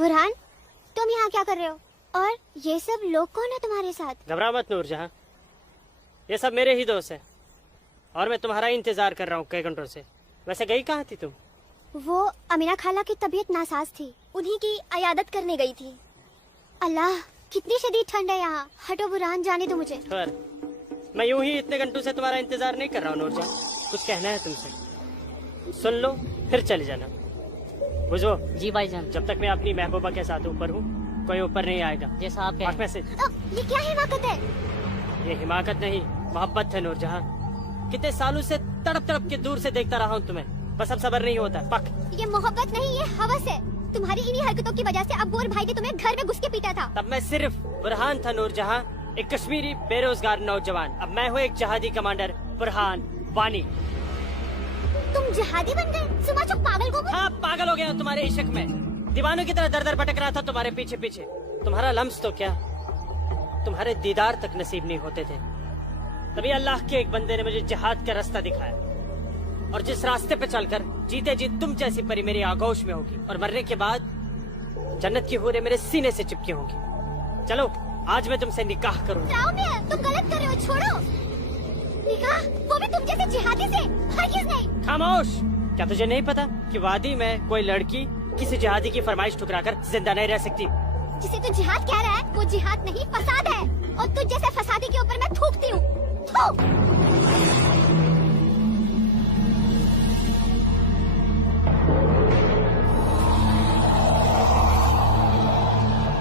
बुरहान, तुम यहाँ क्या कर रहे हो? और ये सब लोग कौन है तुम्हारे साथ? घबरा मत नूरजहां, ये सब मेरे ही दोस्त हैं और मैं तुम्हारा इंतजार कर रहा हूँ कई घंटों से। वैसे गई कहाँ थी तुम? वो अमीना खाला की तबीयत नासाज थी, उन्हीं की अयादत करने गई थी। अल्लाह, कितनी शदीद ठंड है यहाँ। हटो बुरहान, जाने दो मुझे। पर मैं यूं ही इतने घंटों से तुम्हारा इंतजार नहीं कर रहा हूँ नूरजहां, कुछ कहना है तुमसे, सुन लो फिर चले जाना। बुझो? जी भाईजान। जब तक मैं अपनी महबूबा के साथ ऊपर हूँ कोई ऊपर नहीं आएगा। जैसा आप कहें। में से ये क्या हिमाकत है? ये हिमाकत नहीं, मोहब्बत है नूरजहां। कितने सालों से तड़प तड़प के दूर से देखता रहा हूँ तुम्हें, बस अब सब्र नहीं होता। पक। ये मोहब्बत नहीं, ये हवस है। तुम्हारी इन्हीं हरकतों की वजह से अब्बू और भाई ने तुम्हें घर में घुस के पीटा था। तब मैं सिर्फ बुरहान था नूरजहां, एक कश्मीरी बेरोजगार नौजवान। अब मैं हूँ एक जहादी कमांडर, बुरहान वानी। तुम जहादी बन गए? सुमा चुप पागल को। हाँ, पागल हो गया तुम्हारे इश्क में, दीवानों की तरह दर दर भटक रहा था तुम्हारे पीछे पीछे। तुम्हारा लम्स तो क्या, तुम्हारे दीदार तक नसीब नहीं होते थे। तभी अल्लाह के एक बंदे ने मुझे जिहाद का रास्ता दिखाया, और जिस रास्ते पे चलकर जीते जी तुम जैसी परी मेरी आगोश में होगी, और मरने के बाद जन्नत की हूरें मेरे सीने से चिपकी होंगी। चलो आज मैं तुमसे निकाह करूंगा। तुम गलत कर रहे हो, छोड़ो। निकाह? वो भी तुम जैसे जिहादी से? हरगिज़ नहीं। खामोश। क्या तुझे नहीं पता कि वादी में कोई लड़की किसी जिहादी की फरमाइश ठुकराकर जिंदा नहीं रह सकती? जिसे तू जिहाद कह रहा है वो जिहाद नहीं, फसाद है। और तुझ जैसे फसादी के ऊपर मैं थूकती हूँ।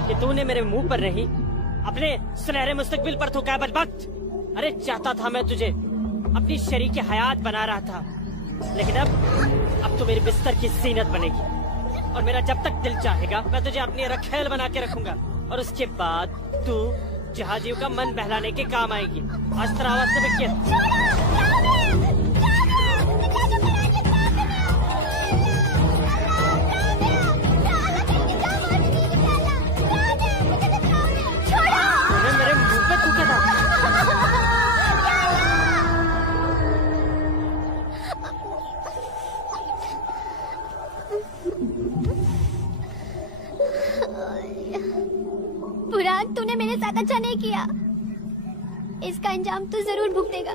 कि तूने मेरे मुंह पर नहीं, अपने सुनहरे मुस्तकबिल पर थूका है बदबख्त। अरे चाहता था मैं तुझे अपनी शरीके हयात बना रहा था, लेकिन अब तू मेरे बिस्तर की जीनत बनेगी, और मेरा जब तक दिल चाहेगा मैं तुझे अपनी रखेल बना के रखूंगा, और उसके बाद तू जहादियों का मन बहलाने के काम आएगी। आज तेरा आवाज में मेरे मुंह पे थूका था। बुरहान, तूने मेरे साथ अच्छा नहीं किया, इसका अंजाम तू जरूर भुगतेगा।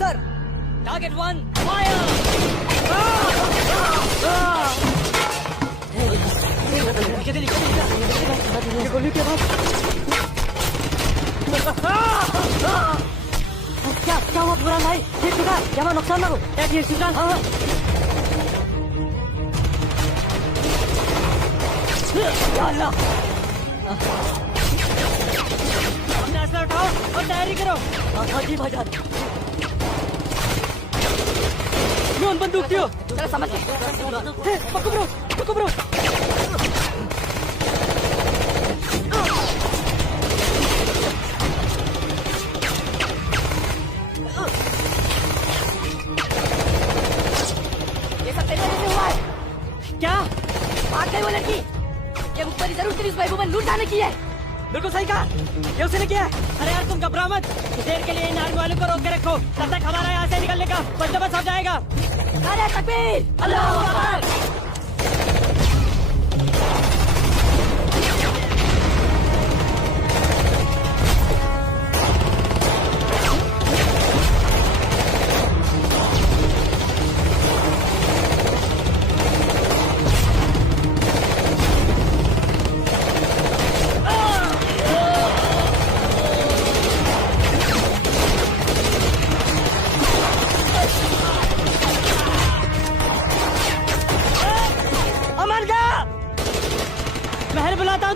Sir, target 1 fire. गोली के बाद क्या हुआ बुरहान भाई? ठीक ठुका, क्या नुकसान ना हो? ठीक सुल्तान। हाँ। या अल्लाह, अपने असला उठाओ और तैयारी करो। हाँ जी भाईजान। ड्रोन बंदूक दियो। चलो समझ गए। पकड़ो ब्रो, पकड़ो ब्रो। ये सब तेरे वजह से हुआ है। क्या? भाग गई वो लड़की। ये मुख्तारी जरूर तेरी उस महबूबा लूट जाने की है। बिल्कुल सही कहा, ये उसने किया है। अरे यार तुम घबराओ मत, देर के लिए इन आर्मी वालों को रोक के रखो, तब तक हमारा यहाँ से निकलने का बंदोबस्त हो जाएगा। अरे तकबीर, अल्लाहू अकबर।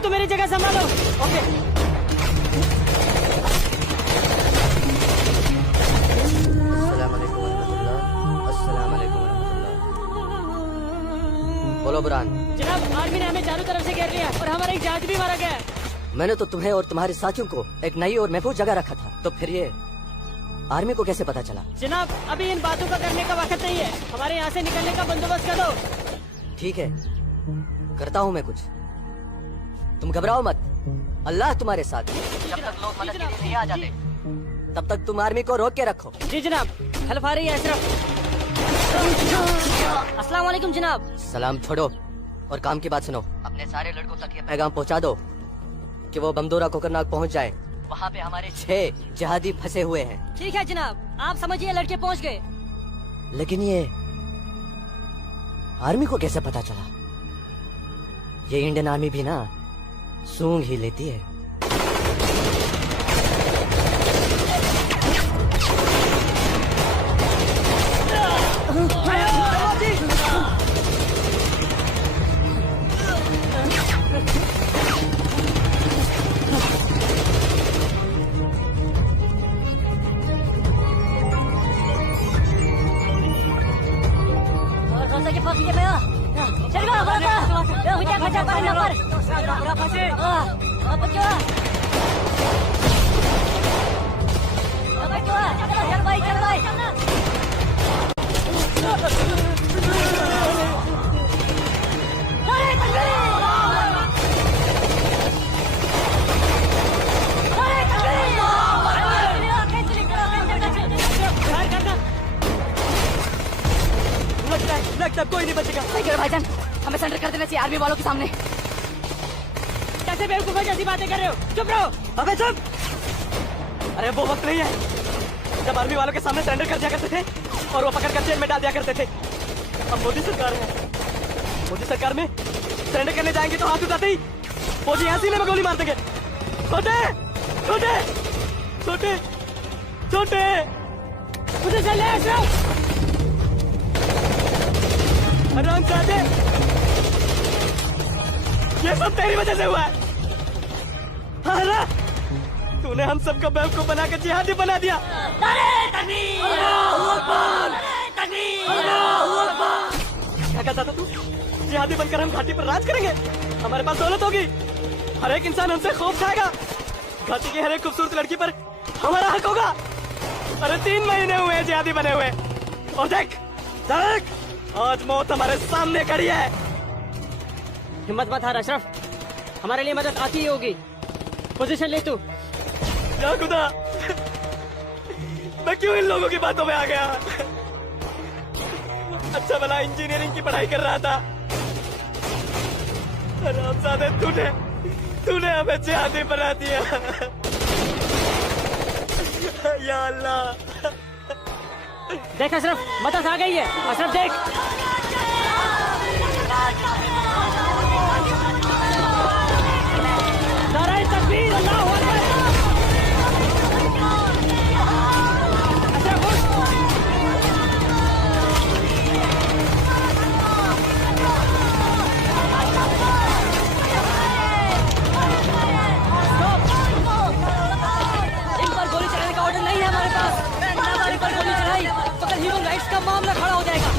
तुम मेरी जगह संभालो। ओके। बोलो बुरहान। जनाब, आर्मी ने हमें चारों तरफ से घेर लिया और हमारा एक जहाज भी मारा गया है। मैंने तो तुम्हें और तुम्हारे साथियों को एक नई और महफूज जगह रखा था, तो फिर ये आर्मी को कैसे पता चला? जनाब, अभी इन बातों का करने का वक्त नहीं है। हमारे यहाँ से निकलने का बंदोबस्त कर दो। ठीक है, करता हूँ मैं कुछ। तुम घबराओ मत, अल्लाह तुम्हारे साथ है। जब तक लोग मदद के लिए नहीं आ जाते, तब तक तुम आर्मी को रोक के रखो। जी जनाब। हेल्प आ रही है अशरफ। अस्सलाम वालेकुम जनाब। सलाम छोड़ो और काम की बात सुनो। अपने सारे लड़कों तक ये पैगाम पहुंचा दो कि वो बमदोरा कोकरनाग पहुंच जाए। वहाँ पे हमारे 6 जिहादी फंसे हुए हैं। ठीक है जनाब, आप समझिए लड़के पहुंच गए। लेकिन ये आर्मी को कैसे पता चला? ये इंडियन आर्मी भी ना सूंघ ही लेती है। लगता कोई नहीं बचेगा। सही कह रहे भाईजान, हमें सरेंडर कर देना चाहिए आर्मी वालों के सामने। कैसे बेवकूफा जैसी बातें कर रहे हो? चुप रहो। अबे चुप! अरे वो वक्त नहीं है जब आर्मी वालों के सामने सरेंडर कर दिया करते थे और वो पकड़ कर जेल में डाल दिया करते थे। अब मोदी सरकार है। मोदी सरकार में सरेंडर करने जाएंगे तो हाथ उठाते ही फौजी यहाँ सीने में गोली मार देंगे। छोटे छोटे छोटे छोटे मुझे चले अशरफ। हरामजादे, ये सब तेरी वजह से हुआ है। हाँ, तूने हम सबको बेवकूफ बना के जिहादी बना दिया। क्या कहता था तू? जिहादी बनकर हम घाटी पर राज करेंगे, हमारे पास दौलत होगी, हर एक इंसान हमसे खौफ खाएगा, घाटी की हर एक खूबसूरत लड़की पर हमारा हक होगा। अरे 3 महीने हुए हैं जिहादी बने हुए और देख देख आज मौत हमारे सामने खड़ी है। हिम्मत मत हार अशरफ, हमारे लिए मदद आती ही होगी। पोजीशन ले तू। या खुदा, मैं क्यों इन लोगों की बातों में आ गया? अच्छा भला इंजीनियरिंग की पढ़ाई कर रहा था। हरामजादे, तूने हमें जिहादी बना दिया। या अल्लाह। देख अशरफ, मदद आ गई है। अशरफ देख। नाराए तकबीर, अल्लाहू अकबर। अशरफ उठ। इन पर गोली चलाने का ऑर्डर नहीं है हमारे पास। हमारे पर गोली चलाई तो कल ह्यूमन राइट्स का मामला खड़ा हो जाएगा।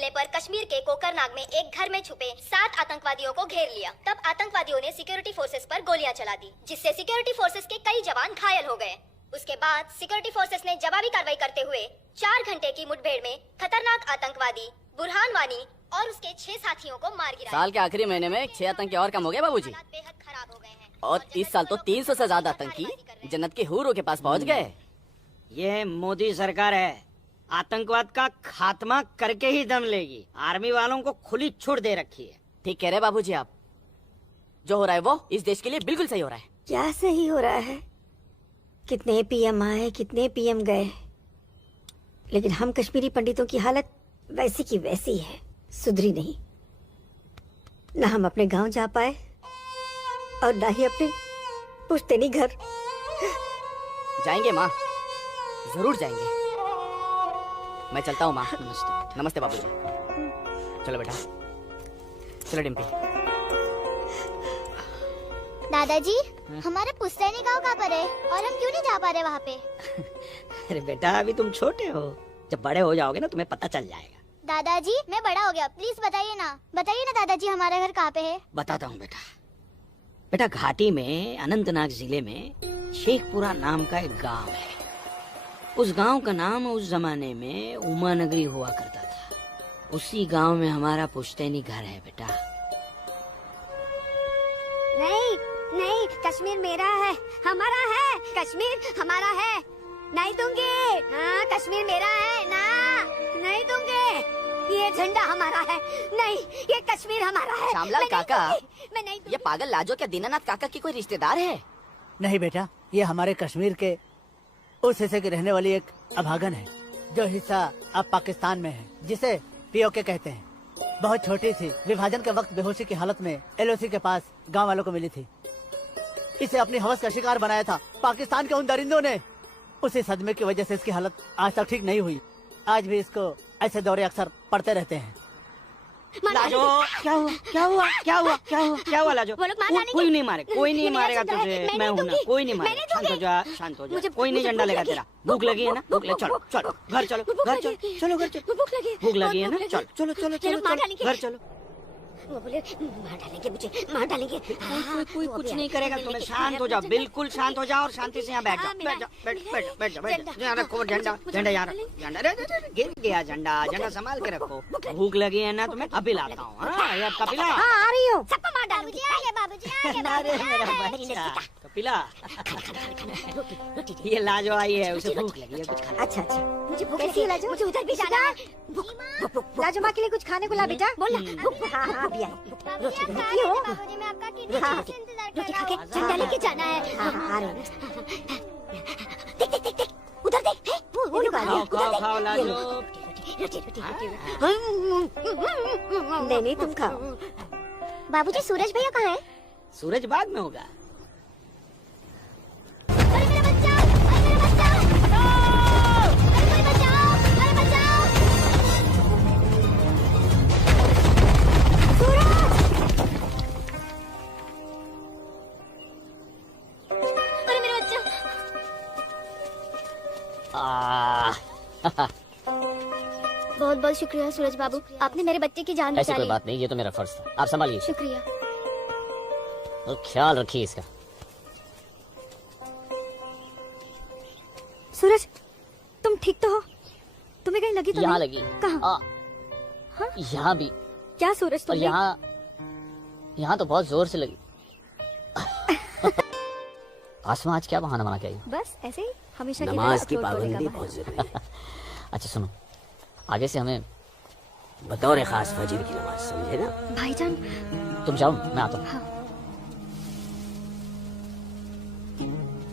मिलने पर कश्मीर के कोकरनाग में एक घर में छुपे 7 आतंकवादियों को घेर लिया। तब आतंकवादियों ने सिक्योरिटी फोर्सेस पर गोलियां चला दी, जिससे सिक्योरिटी फोर्सेस के कई जवान घायल हो गए। उसके बाद सिक्योरिटी फोर्सेस ने जवाबी कार्रवाई करते हुए 4 घंटे की मुठभेड़ में खतरनाक आतंकवादी बुरहान वानी और उसके 6 साथियों को मार गिराया। साल के आखिरी महीने में 6 आतंकी और कम हो गए बाबूजी। हालात बेहद खराब हो गए हैं और इस साल तो 300 से ज्यादा आतंकी जन्नत के हूरों के पास पहुंच गए। ये मोदी सरकार है, आतंकवाद का खात्मा करके ही दम लेगी। आर्मी वालों को खुली छूट दे रखी है। ठीक कह रहे बाबूजी आप। जो हो रहा है वो इस देश के लिए बिल्कुल सही हो रहा है। क्या सही हो रहा है? कितने पीएम आए, कितने पीएम गए, लेकिन हम कश्मीरी पंडितों की हालत वैसी की वैसी है, सुधरी नहीं। न हम अपने गांव जा पाए और न ही अपने पुश्तैनी घर। जाएंगे माँ, जरूर जाएंगे। मैं चलता हूँ माँ। नमस्ते। नमस्ते बाबूजी। चलो बेटा, चलो डिम्पी। दादाजी, हमारा पुश्तैनी गांव कहाँ पर है और हम क्यों नहीं जा पा रहे वहाँ पे? अरे बेटा, अभी तुम छोटे हो, जब बड़े हो जाओगे ना तुम्हें पता चल जाएगा। दादाजी, मैं बड़ा हो गया, प्लीज बताइए ना दादाजी, हमारा घर कहाँ पे है? बताता हूँ बेटा। बेटा, घाटी में अनंतनाग जिले में शेखपुरा नाम का एक गांव है। उस गांव का नाम उस जमाने में उमा नगरी हुआ करता था। उसी गांव में हमारा पुश्तैनी घर है बेटा। नहीं नहीं, कश्मीर मेरा है, हमारा है। कश्मीर हमारा है, नहीं दूंगी। हाँ, कश्मीर मेरा है ना, नहीं दूंगी। ये झंडा हमारा है, नहीं, ये कश्मीर हमारा है। श्यामलाल मैं नहीं काका, दूंगी, मैं नहीं दूंगी। ये पागल लाजो क्या दीनानाथ काका की कोई रिश्तेदार है? नहीं बेटा, ये हमारे कश्मीर के उस हिस्से की रहने वाली एक अभागन है, जो हिस्सा अब पाकिस्तान में है, जिसे पीओके कहते हैं। बहुत छोटी थी, विभाजन के वक्त बेहोशी की हालत में एलओसी के पास गांव वालों को मिली थी। इसे अपनी हवस का शिकार बनाया था पाकिस्तान के उन दरिंदों ने। उसी सदमे की वजह से इसकी हालत आज तक ठीक नहीं हुई। आज भी इसको ऐसे दौरे अक्सर पड़ते रहते हैं। लाजो, क्या हुआ क्या हुआ क्या हुआ क्या हुआ क्या हुआ लाजो? वो लोग मार डालेंगे। कोई नहीं मारे, कोई नहीं ये मेरा मारेगा झंडा है, तुझे। मैं मैं नहीं हूँ ना, दूंगी। कोई नहीं मैं मारेगा। नहीं शांत हो दूंगी। जा, शांत हो जा। मुझे- कोई नहीं मुझे झंडा भूख लेगा लगी। तेरा। भूख लगी है ना? भूख ले, चलो चलो घर चलो, घर चलो, चलो घर चलो। भूख लगी, भूख लगी है ना? भूख चलो चलो चलो ये लोग चलो मार चलो डालेंगे। घर चलो। वो बोले मार डालेंगे, मुझे मार डालेंगे। कोई कुछ नहीं करेगा तुम्हें। शांत हो जाओ, बिल्कुल शांत हो जाओ और शांति से यहाँ बैठ जाओ। बैठ जाओ, बैठ बैठ बैठ जाओ, बैठ जाओ। यहाँ रखो झंडा, झंडा यहाँ रखो। झंडा, अरे गिर गया झंडा। झंडा संभाल के रखो। भूख लगी है ना तुम्हें? अभी लाता हूँ। हाँ, ये आपका पिला। हाँ, आ रही हूँ। सबको मार डालूंगी। अरे मेरा बच्चा कपिला, ये लाजो आई है, उसे भूख लगी है, कुछ खाना। अच्छा अच्छा, मुझे भूख लगी है, मुझे उधर भी जाना है। लाजो माँ के लिए कुछ खाने को ला बेटा, बोल ना। हाँ हाँ, अभी आई। रोटी हो? बाबूजी, मैं आपका कितने हाँ, देर से इंतजार कर रोटी रहा खा के हूँ। झंडा लेके जाना है। हाँ हाँ, आ रही हूँ। देख देख देख देख, उधर देख। वो लोग आ रहे हैं, खाओ उधर खाओ देख। खाओ ये लाजो। लो, रोटी रोटी रोटी। नहीं नहीं, तुम खाओ। बाबूजी, सूरज भैया कहाँ है? सूरज बाद में होगा। अरे मेरा बच्चा, अरे मेरा बच्चा, अरे कोई बचाओ, अरे बचाओ। अरे मेरा बच्चा। बहुत बहुत शुक्रिया सूरज बाबू, आपने मेरे बच्चे की जान ऐसी बचा कोई ली। बात नहीं, ये तो मेरा फर्ज था। आप संभालिए शुक्रिया। और ख्याल रखिए इसका। सूरज, तुम ठीक तो हो? तुम्हें कहीं लगी तो यहाँ नहीं? लगी। कहाँ? यहाँ भी। क्या सूरज, और तुम्हें? यहाँ तो बहुत जोर से लगी। आसमां आज क्या बहाना बना के आई? बस ऐसे ही, हमेशा की नमाज तरह की अखरोट तोड़ने पाबंदी का बहुत बहाना। जरूरी है। अच्छा सुनो, आगे से हमें बतौर खास फजर की नमाज, समझे ना? भाईजान, तुम जाओ, मैं आता हूँ।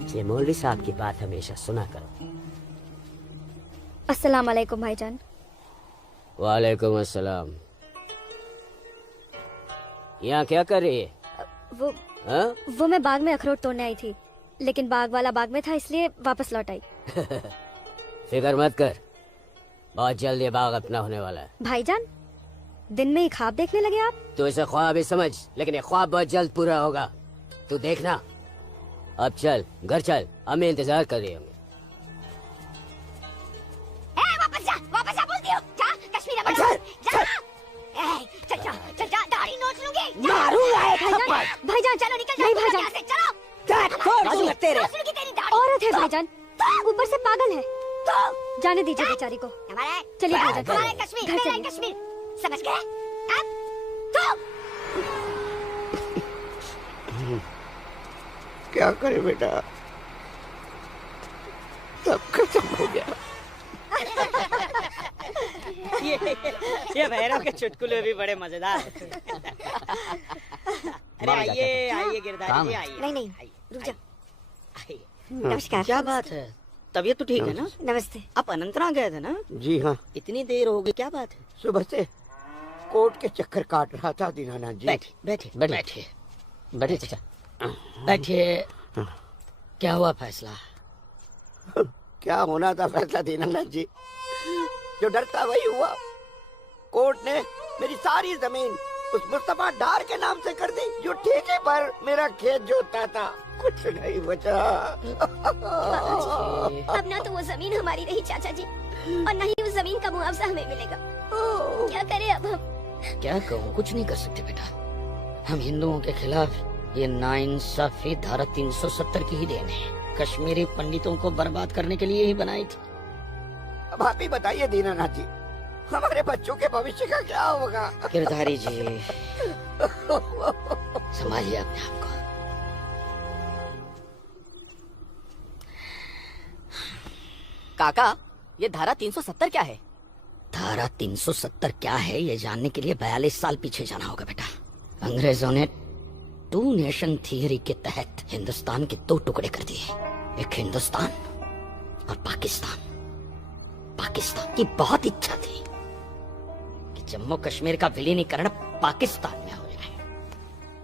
ये मौलवी साहब की बात हमेशा सुना करो। अस्सलाम वालेकुम भाईजान। वालेकुम अस्सलाम। यहाँ क्या कर रही है? वो हाँ? वो मैं बाग में अखरोट तोड़ने आई थी, लेकिन बाग वाला बाग में था, इसलिए वापस लौट आई। फिक्र मत कर, बहुत जल्द ये बाग अपना होने वाला है। भाईजान, दिन में ही ख्वाब देखने लगे आप? तो इसे ख्वाब ही समझ, लेकिन ये ख्वाब बहुत जल्द पूरा होगा, तू देखना। अब चल, घर चल, हमें इंतजार कर रही होंगे। वापस जा बोलती हूँ। जा, कश्मीर हमारा है। जा। भाईजान, ऊपर से पागल है। जाने दीजिए बेचारी को। चलिए भाईजान, कश्मीर, घर चलिए। कश्मीर, समझ गए? क्या करे बेटा, सब खत्म हो गया। ये भैरव के चुटकुले भी बड़े मजेदार हैं। अरे आइए आइए गिरधारी जी, आइए। नहीं नहीं, रुक जा। आइए। नमस्कार। क्या बात है, तबीयत तो ठीक है ना? नमस्ते। आप अनंतनाग गए थे ना? जी हाँ, इतनी देर हो गई, क्या बात है? सुबह से कोर्ट के चक्कर काट रहा था दीनानाथ जी। बैठिए बैठिए बैठिए बैठिए चाचा। बैठिए। क्या हुआ फैसला? क्या होना था फैसला दीनानाथ जी, जो डर था वही हुआ। कोर्ट ने मेरी सारी जमीन उस मुस्तफा डार के नाम से कर दी, जो ठेके पर मेरा खेत जोतता था। कुछ नहीं बचा। अब ना तो वो जमीन हमारी रही चाचा जी, और न ही उस जमीन का मुआवजा हमें मिलेगा। क्या करें अब हम? क्या कहूँ, कुछ नहीं कर सकते बेटा। हम हिंदुओं के खिलाफ ये नाइंसाफी धारा 370 की ही देन है। कश्मीरी पंडितों को बर्बाद करने के लिए ही बनाई थी। अब आप ही बताइए दीनानाथ जी, हमारे बच्चों के भविष्य का क्या होगा? गिरधारी जी, संभालिए अपने आप को। काका, ये धारा 370 क्या है? धारा 370 क्या है, ये जानने के लिए 42 साल पीछे जाना होगा बेटा। अंग्रेजों ने टू नेशन थियरी के तहत हिंदुस्तान के दो टुकड़े कर दिए, एक हिंदुस्तान और पाकिस्तान। पाकिस्तान की बहुत इच्छा थी कि जम्मू कश्मीर का विलीनीकरण पाकिस्तान में हो जाए,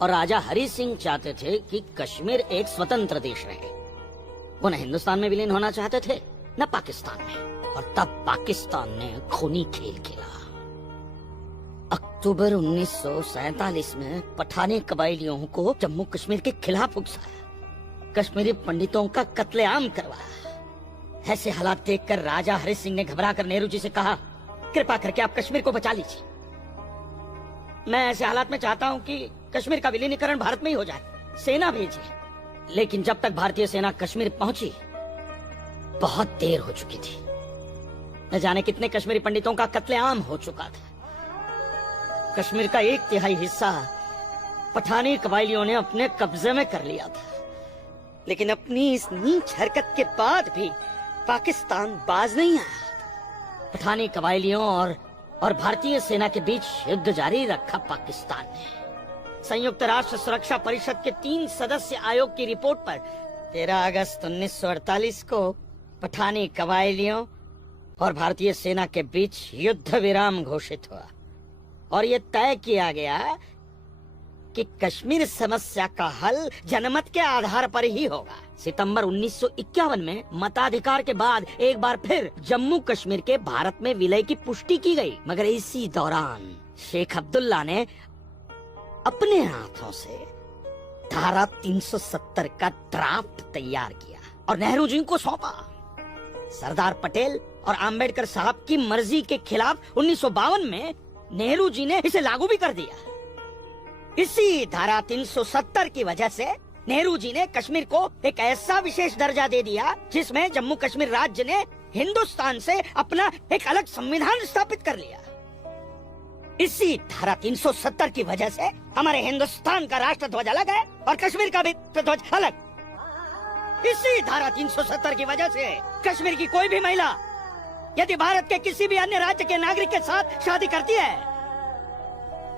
और राजा हरि सिंह चाहते थे कि कश्मीर एक स्वतंत्र देश रहे। वो न हिंदुस्तान में विलीन होना चाहते थे न पाकिस्तान में। और तब पाकिस्तान ने खूनी खेल खेला। अक्टूबर 1947 में पठानी कबायलियों को जम्मू कश्मीर के खिलाफ उकसाया, कश्मीरी पंडितों का कत्लेआम करवाया। ऐसे हालात देखकर राजा हरि सिंह ने घबराकर नेहरू जी से कहा, कृपा करके आप कश्मीर को बचा लीजिए। मैं ऐसे हालात में चाहता हूँ कि कश्मीर का विलीनीकरण भारत में ही हो जाए, सेना भेजिए। लेकिन जब तक भारतीय सेना कश्मीर पहुंची, बहुत देर हो चुकी थी। न जाने कितने कश्मीरी पंडितों का कत्लेआम हो चुका था। कश्मीर का 1/3 हिस्सा पठानी कबायलियों ने अपने कब्जे में कर लिया था। लेकिन अपनी इस नीच हरकत के बाद भी पाकिस्तान बाज नहीं आया। पठानी कबायलियों और भारतीय सेना के बीच युद्ध जारी रखा पाकिस्तान ने। संयुक्त राष्ट्र सुरक्षा परिषद के 3 सदस्य आयोग की रिपोर्ट पर 13 अगस्त 1948 को पठानी कबायलियों और भारतीय सेना के बीच युद्ध विराम घोषित हुआ, और ये तय किया गया कि कश्मीर समस्या का हल जनमत के आधार पर ही होगा। सितंबर 1951 में मताधिकार के बाद एक बार फिर जम्मू कश्मीर के भारत में विलय की पुष्टि की गई, मगर इसी दौरान शेख अब्दुल्ला ने अपने हाथों से धारा 370 का ड्राफ्ट तैयार किया और नेहरू जी को सौंपा। सरदार पटेल और आम्बेडकर साहब की मर्जी के खिलाफ 1952 में नेहरू जी ने इसे लागू भी कर दिया। इसी धारा 370 की वजह से नेहरू जी ने कश्मीर को एक ऐसा विशेष दर्जा दे दिया जिसमें जम्मू कश्मीर राज्य ने हिंदुस्तान से अपना एक अलग संविधान स्थापित कर लिया। इसी धारा 370 की वजह से हमारे हिंदुस्तान का राष्ट्र ध्वज अलग है और कश्मीर का भी ध्वज अलग। इसी धारा 370 की वजह से कश्मीर की कोई भी महिला यदि भारत के किसी भी अन्य राज्य के नागरिक के साथ शादी करती है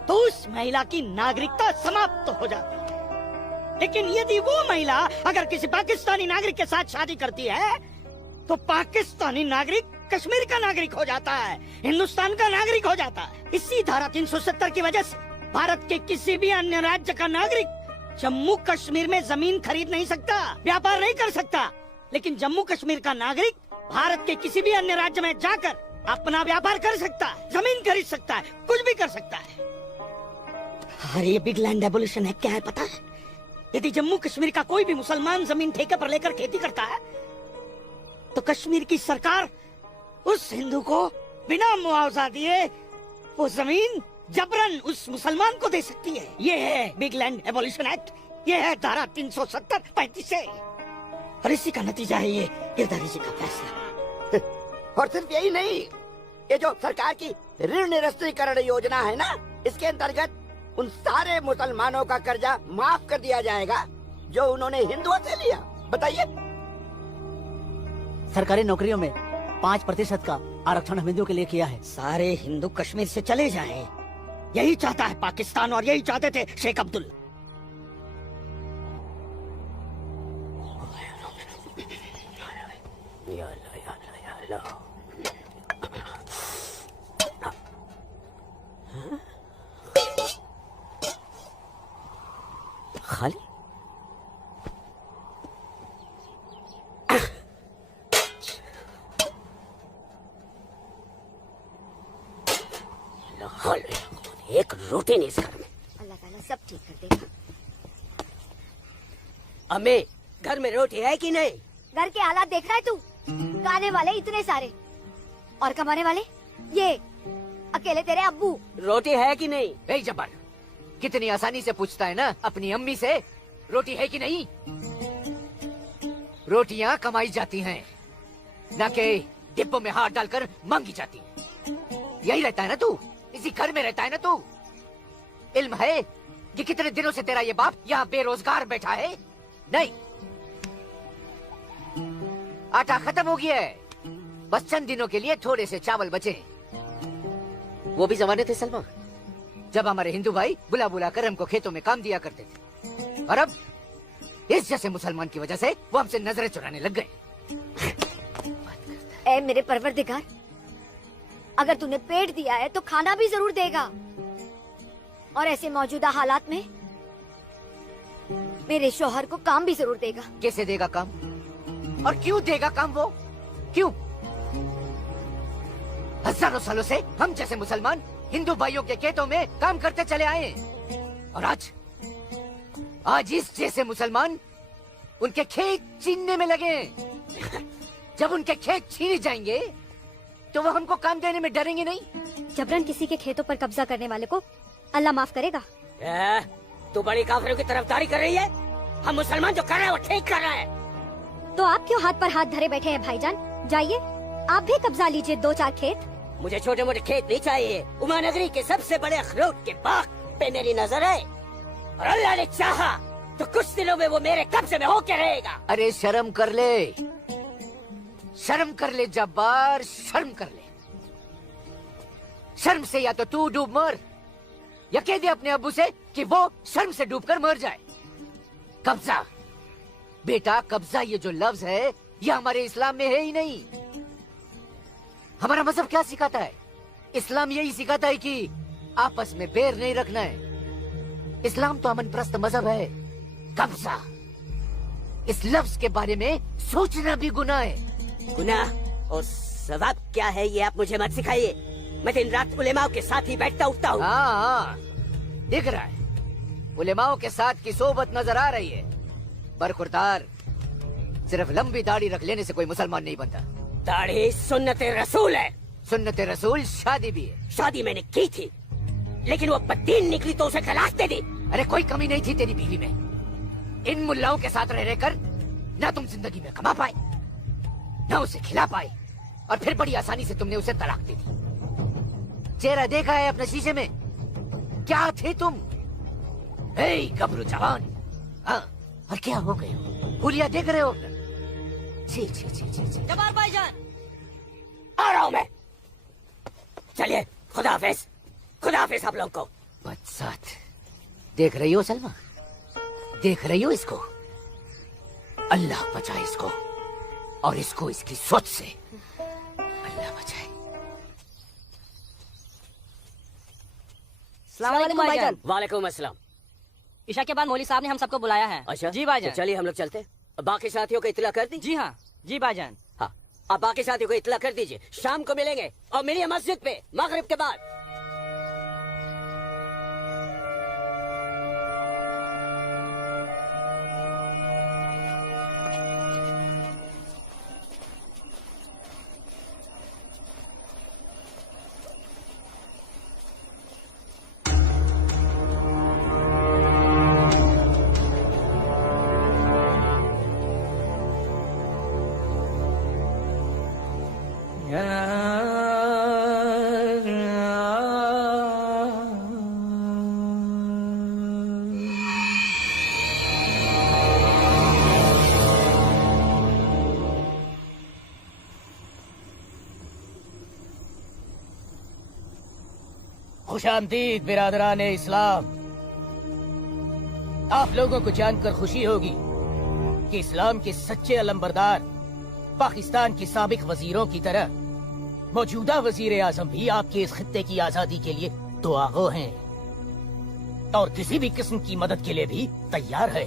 तो उस महिला की नागरिकता समाप्त हो जाती है। लेकिन यदि वो महिला अगर किसी पाकिस्तानी नागरिक के साथ शादी करती है तो पाकिस्तानी नागरिक कश्मीर का नागरिक हो जाता है, हिंदुस्तान का नागरिक हो जाता है। इसी धारा 370 की वजह से भारत के किसी भी अन्य राज्य का नागरिक जम्मू कश्मीर में जमीन खरीद नहीं सकता, व्यापार नहीं कर सकता। लेकिन जम्मू कश्मीर का नागरिक भारत के किसी भी अन्य राज्य में जाकर अपना व्यापार कर सकता है, जमीन खरीद सकता है, कुछ भी कर सकता है। अरे ये बिग लैंड एबोल्यूशन है, क्या है पता है? यदि जम्मू कश्मीर का कोई भी मुसलमान जमीन ठेके पर लेकर खेती करता है तो कश्मीर की सरकार उस हिंदू को बिना मुआवजा दिए वो जमीन जबरन उस मुसलमान को दे सकती है। ये है बिग लैंड एबोल्यूशन एक्ट, ये है धारा 370-35 से। और इसी का नतीजा है ये गिरधारी जी का फैसला। और सिर्फ यही नहीं, ये जो सरकार की ऋण निरस्तीकरण योजना है ना, इसके अंतर्गत उन सारे मुसलमानों का कर्जा माफ कर दिया जाएगा जो उन्होंने हिंदुओं से लिया। बताइए। सरकारी नौकरियों में 5% का आरक्षण हम हिंदुओं के लिए किया है। सारे हिंदू कश्मीर से चले जाएं, यही चाहता है पाकिस्तान और यही चाहते थे शेख अब्दुल। खाली एक रोटी नहीं इस घर में। अल्लाह ताला सब ठीक कर देगा। अम्मी, घर में रोटी है कि नहीं? घर के हालात देख रहा है तू? गाने वाले इतने सारे और कमाने वाले ये अकेले तेरे अब्बू। रोटी है कि नहीं? ए जब्बार, कितनी आसानी से पूछता है ना अपनी अम्मी से रोटी है कि नहीं। रोटियां कमाई जाती हैं, न कि डिब्बों में हाथ डालकर मांगी जाती। यही रहता है ना तू, इसी घर में रहता है ना तू। इल्म है कि कितने दिनों से तेरा ये बाप यहाँ बेरोजगार बैठा है? नहीं, आटा खत्म हो गया है, बस चंद दिनों के लिए थोड़े से चावल बचे। वो भी जमाने थे सलमा, जब हमारे हिंदू भाई बुला बुला कर हमको खेतों में काम दिया करते थे, और अब इस जैसे मुसलमान की वजह से वो हमसे नजरें चुराने लग गए। ए मेरे परवरदिगार, अगर तूने पेट दिया है तो खाना भी जरूर देगा, और ऐसे मौजूदा हालात में मेरे शौहर को काम भी जरूर देगा। कैसे देगा काम और क्यों देगा काम? वो क्यों? हजारों सालों से हम जैसे मुसलमान हिंदू भाइयों के खेतों में काम करते चले आए, और आज इस जैसे मुसलमान उनके खेत छीनने में लगे। जब उनके खेत छीने जाएंगे तो वो हमको काम देने में डरेंगे नहीं। जबरन किसी के खेतों पर कब्जा करने वाले को अल्लाह माफ करेगा। तू बड़ी काफिरों की तरफदारी कर रही है? हम मुसलमान जो कर रहे हैं वो ठीक कर रहे हैं। तो आप क्यों हाथ पर हाथ धरे बैठे हैं भाईजान? जाइए आप भी कब्जा लीजिए 2-4 खेत। मुझे छोटे मोटे खेत नहीं चाहिए, उमा नगरी के सबसे बड़े अखरोट के बाग पे मेरी नजर है, और अल्लाह ने चाहा तो कुछ दिनों में वो मेरे कब्जे में होके रहेगा। अरे शर्म कर ले, शर्म कर ले जब्बार, शर्म कर ले। शर्म से या तो तू डूब मर, या कह दे अपने अब्बू से कि वो शर्म से डूबकर मर जाए। कब्जा बेटा, कब्जा ये जो लफ्ज है ये हमारे इस्लाम में है ही नहीं। हमारा मजहब क्या सिखाता है? इस्लाम यही सिखाता है कि आपस में बैर नहीं रखना है। इस्लाम तो अमन प्रस्त मजहब है। कब्जा, इस लफ्ज के बारे में सोचना भी गुनाह है। गुनाह और सवाब क्या है ये आप मुझे मत सिखाइए। मैं दिन रात उलेमाओं के साथ ही बैठता उठता हूँ। हाँ, दिख रहा है, उलेमाओं के साथ की सोबत नजर आ रही है। बरखुरदार, सिर्फ लंबी दाढ़ी रख लेने से कोई मुसलमान नहीं बनता। दाढ़ी सुन्नत रसूल है। सुन्नत रसूल शादी भी है। शादी मैंने की थी, लेकिन वो बदतीन निकली तो उसे तलाक दे दी। अरे कोई कमी नहीं थी तेरी बीवी में। इन मुल्लाओं के साथ रह रहकर ना तुम जिंदगी में कमा पाए, ना उसे खिला पाए, और फिर बड़ी आसानी से तुमने उसे तलाक दे दी। चेहरा देखा है अपने शीशे में? क्या थे तुम? हे गबरू जवान, हाँ, और क्या हो गए? हुलिया देख रहे हो? छी छी छी छी छी। जब्बार भाईजान, आ रहा हूँ मैं। चलिए, खुदा हाफिज आप लोग को। बदसात, देख रही हो सलमा? देख रही हो इसको? अल्लाह बचाए इसको, और इसको इसकी सोच से। अल्लाह बचाए। अस्सलाम वालेकुम भाईजान। वालेकुम अस्सलाम। ईशा के बाद मौली साहब ने हम सबको बुलाया है। अच्छा जी भाईजान। तो चलिए हम लोग चलते। बाकी साथियों को इत्तला कर दी? जी हाँ जी भाईजान। हाँ, अब बाकी साथियों को इत्तला कर दीजिए, शाम को मिलेंगे और मिलिए मस्जिद पे मगरिब के बाद। खुशामदीद बिरादरान इस्लाम। आप लोगों को जानकर खुशी होगी कि इस्लाम के सच्चे अलंबरदार पाकिस्तान के साबिक वजीरों की तरह मौजूदा वजीर आजम भी आपके इस खित्ते की आजादी के लिए दुआगो हैं और किसी भी किस्म की मदद के लिए भी तैयार है।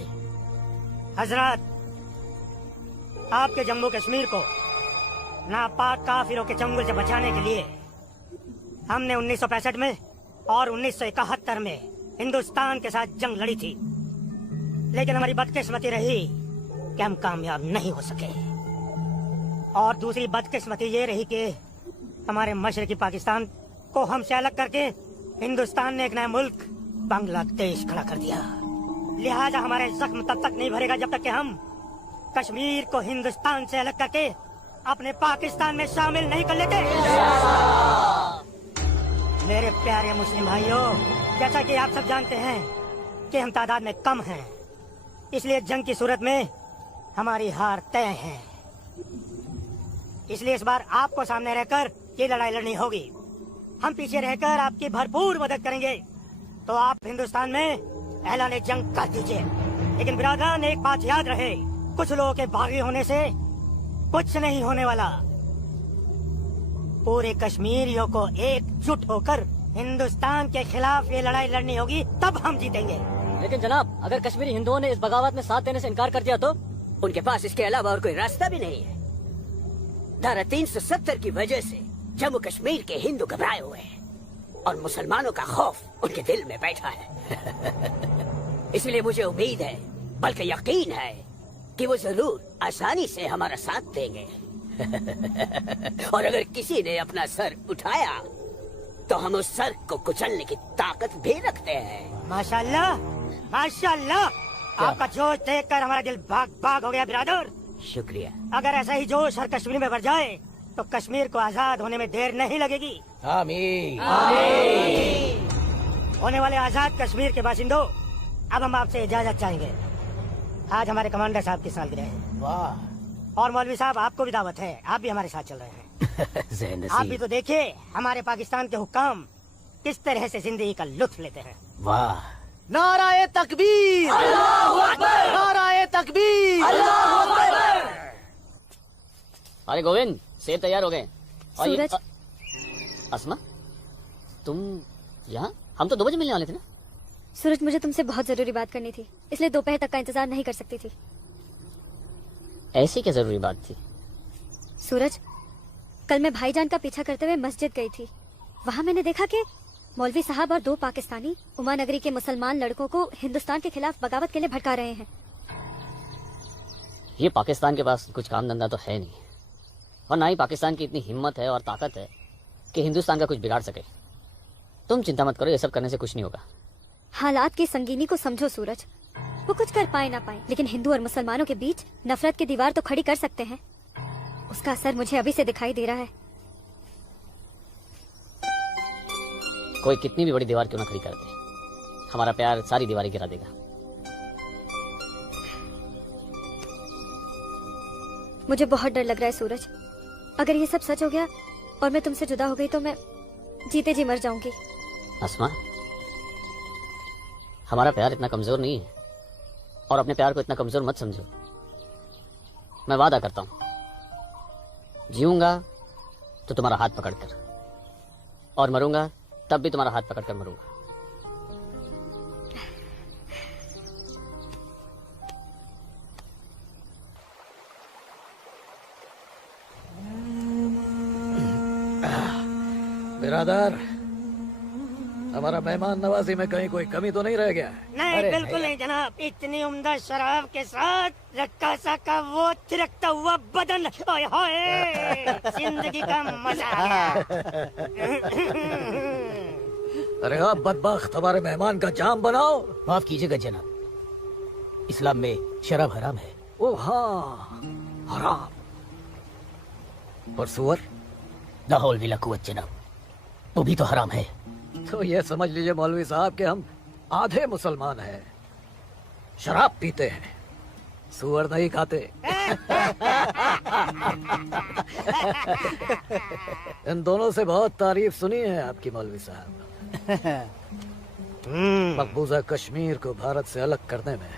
हजरत, आपके जम्मू कश्मीर को नापाक काफिरों के चंगुल से बचाने के लिए हमने 1965 में और 1971 में हिंदुस्तान के साथ जंग लड़ी थी, लेकिन हमारी बदकिस्मती रही कि हम कामयाब नहीं हो सके। और दूसरी बदकिस्मती ये रही कि हमारे मशरकी पाकिस्तान को हमसे अलग करके हिंदुस्तान ने एक नया मुल्क बांग्लादेश खड़ा कर दिया। लिहाजा हमारे जख्म तब तक नहीं भरेगा जब तक कि हम कश्मीर को हिंदुस्तान से अलग करके अपने पाकिस्तान में शामिल नहीं कर लेते। मेरे प्यारे मुस्लिम भाइयों, जैसा कि आप सब जानते हैं कि हम तादाद में कम हैं, इसलिए जंग की सूरत में हमारी हार तय है। इसलिए इस बार आपको सामने रहकर ये लड़ाई लड़नी होगी। हम पीछे रहकर आपकी भरपूर मदद करेंगे, तो आप हिंदुस्तान में ऐलान जंग कर दीजिए। लेकिन बिरादरान, एक बात याद रहे, कुछ लोगों के बागी होने से कुछ नहीं होने वाला। पूरे कश्मीरियों को एकजुट होकर हिंदुस्तान के खिलाफ ये लड़ाई लड़नी होगी, तब हम जीतेंगे। लेकिन जनाब, अगर कश्मीरी हिंदुओं ने इस बगावत में साथ देने से इनकार कर दिया तो? उनके पास इसके अलावा और कोई रास्ता भी नहीं है। धारा 370 की वजह से जम्मू कश्मीर के हिंदू घबराए हुए हैं और मुसलमानों का खौफ उनके दिल में बैठा है। इसलिए मुझे उम्मीद है, बल्कि यकीन है, कि वो जरूर आसानी से हमारा साथ देंगे। और अगर किसी ने अपना सर उठाया तो हम उस सर को कुचलने की ताकत भी रखते हैं। माशाल्लाह, माशाल्लाह, आपका जोश देखकर हमारा दिल भाग भाग हो गया बिरादर। शुक्रिया। अगर ऐसा ही जोश हर कश्मीर में भर जाए तो कश्मीर को आजाद होने में देर नहीं लगेगी। आमीन। होने वाले आजाद कश्मीर के बाशिंदों, अब हम आपसे इजाजत चाहेंगे। आज हमारे कमांडर साहब की सालगिरह है। वाह। और मौलवी साहब, आपको भी दावत है, आप भी हमारे साथ चल रहे हैं। आप भी तो देखिए हमारे पाकिस्तान के हुक्काम किस तरह से जिंदगी का लुत्फ लेते हैं। वाह। नाराए तकबीर, नाराए तकबीर। अरे गोविंद, सेब तैयार हो गए। और ये अस्मा, तुम यहाँ? हम तो 2 बजे मिलने वाले थे ना। सूरज, मुझे तुमसे बहुत जरूरी बात करनी थी, इसलिए दोपहर तक का इंतजार नहीं कर सकती थी। ऐसी क्या जरूरी बात थी? सूरज, कल मैं भाईजान का पीछा करते हुए मस्जिद गई थी। वहाँ मैंने देखा कि मौलवी साहब और 2 पाकिस्तानी उमा नगरी के मुसलमान लड़कों को हिंदुस्तान के खिलाफ बगावत के लिए भड़का रहे हैं। ये पाकिस्तान के पास कुछ काम धंधा तो है नहीं, और ना ही पाकिस्तान की इतनी हिम्मत है और ताकत है कि हिंदुस्तान का कुछ बिगाड़ सके। तुम चिंता मत करो, ये सब करने से कुछ नहीं होगा। हालात की संगीनी को समझो सूरज। वो कुछ कर पाए ना पाए, लेकिन हिंदू और मुसलमानों के बीच नफरत की दीवार तो खड़ी कर सकते हैं। उसका असर मुझे अभी से दिखाई दे रहा है। कोई कितनी भी बड़ी दीवार क्यों ना खड़ी कर दे, हमारा प्यार सारी दीवारें गिरा देगा। मुझे बहुत डर लग रहा है सूरज। अगर ये सब सच हो गया और मैं तुमसे जुदा हो गई तो मैं जीते जी मर जाऊंगी। अस्मा, हमारा प्यार इतना कमजोर नहीं है, और अपने प्यार को इतना कमजोर मत समझो। मैं वादा करता हूं, जीऊंगा तो तुम्हारा हाथ पकड़कर, और मरूंगा तब भी तुम्हारा हाथ पकड़कर मरूंगा। बिरादर, हमारा मेहमान नवाजी में कहीं कोई कमी तो नहीं रह गया? नहीं, बिल्कुल नहीं जनाब। इतनी उम्दा शराब के साथ रक्कासा का वो थिरकता हुआ बदन, ओए होए, जिंदगी का मजा आ गया। अरे आप बदबख्त, हमारे मेहमान का जाम बनाओ। माफ कीजिएगा जनाब, इस्लाम में शराब हराम है। ओ हाँ, हराम। और सुअर? ला हौल वला कुव्वत जनाब, वो भी तो हराम है। तो ये समझ लीजिए मौलवी साहब कि हम आधे मुसलमान हैं, शराब पीते हैं, सुअर नहीं खाते। इन दोनों से बहुत तारीफ सुनी है आपकी मौलवी साहब। मकबूजा कश्मीर को भारत से अलग करने में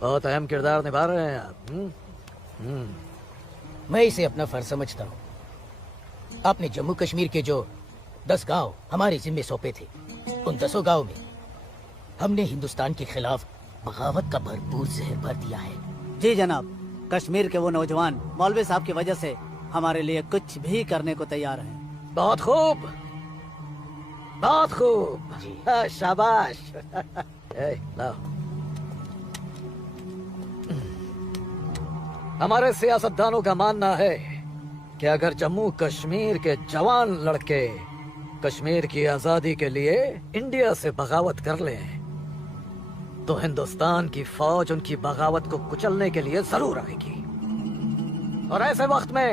बहुत अहम किरदार निभा रहे हैं आप। मैं इसे अपना फर्ज समझता हूँ। आपने जम्मू कश्मीर के जो 10 गांव हमारे जिम्मे सौंपे थे, उन 10 गांव में हमने हिंदुस्तान के खिलाफ बगावत का भरपूर जहर भर दिया है। जी जनाब, कश्मीर के वो नौजवान मौलवी साहब की वजह से हमारे लिए कुछ भी करने को तैयार हैं। बहुत खूब, बहुत खूब, शाबाश। लाओ। हमारे सियासतदानों का मानना है कि अगर जम्मू कश्मीर के जवान लड़के कश्मीर की आजादी के लिए इंडिया से बगावत कर लें तो हिंदुस्तान की फौज उनकी बगावत को कुचलने के लिए जरूर आएगी। और ऐसे वक्त में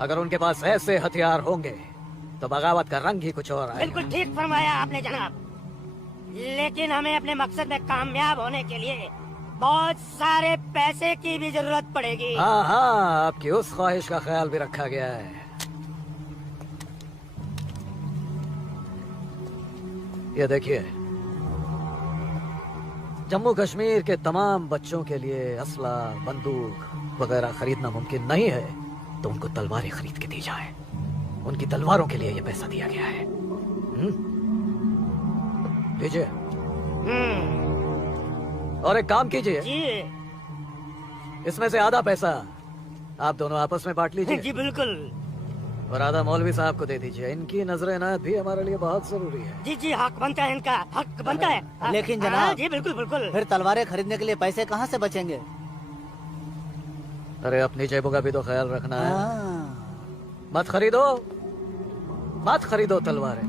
अगर उनके पास ऐसे हथियार होंगे तो बगावत का रंग ही कुछ और आएगा। बिल्कुल ठीक फरमाया आपने जनाब, लेकिन हमें अपने मकसद में कामयाब होने के लिए बहुत सारे पैसे की भी जरूरत पड़ेगी। हाँ हाँ, आपकी उस ख्वाहिश का ख्याल भी रखा गया है। ये देखिए, जम्मू कश्मीर के तमाम बच्चों के लिए असला, बंदूक वगैरह खरीदना मुमकिन नहीं है, तो उनको तलवारें खरीद के दी जाए। उनकी तलवारों के लिए ये पैसा दिया गया है। लीजिए। और एक काम कीजिए, इसमें से आधा पैसा आप दोनों आपस में बांट लीजिए। जी बिल्कुल। और आधा मौलवी साहब को दे दीजिए। इनकी नजर इनायत भी हमारे लिए बहुत जरूरी है। जी जी, हक बनता है इनका, हक बनता है। लेकिन जनाब, जी बिल्कुल बिल्कुल। फिर तलवारें खरीदने के लिए पैसे कहाँ से बचेंगे? अरे अपनी जेबों का भी तो ख्याल रखना है। मत खरीदो, मत खरीदो तलवारें।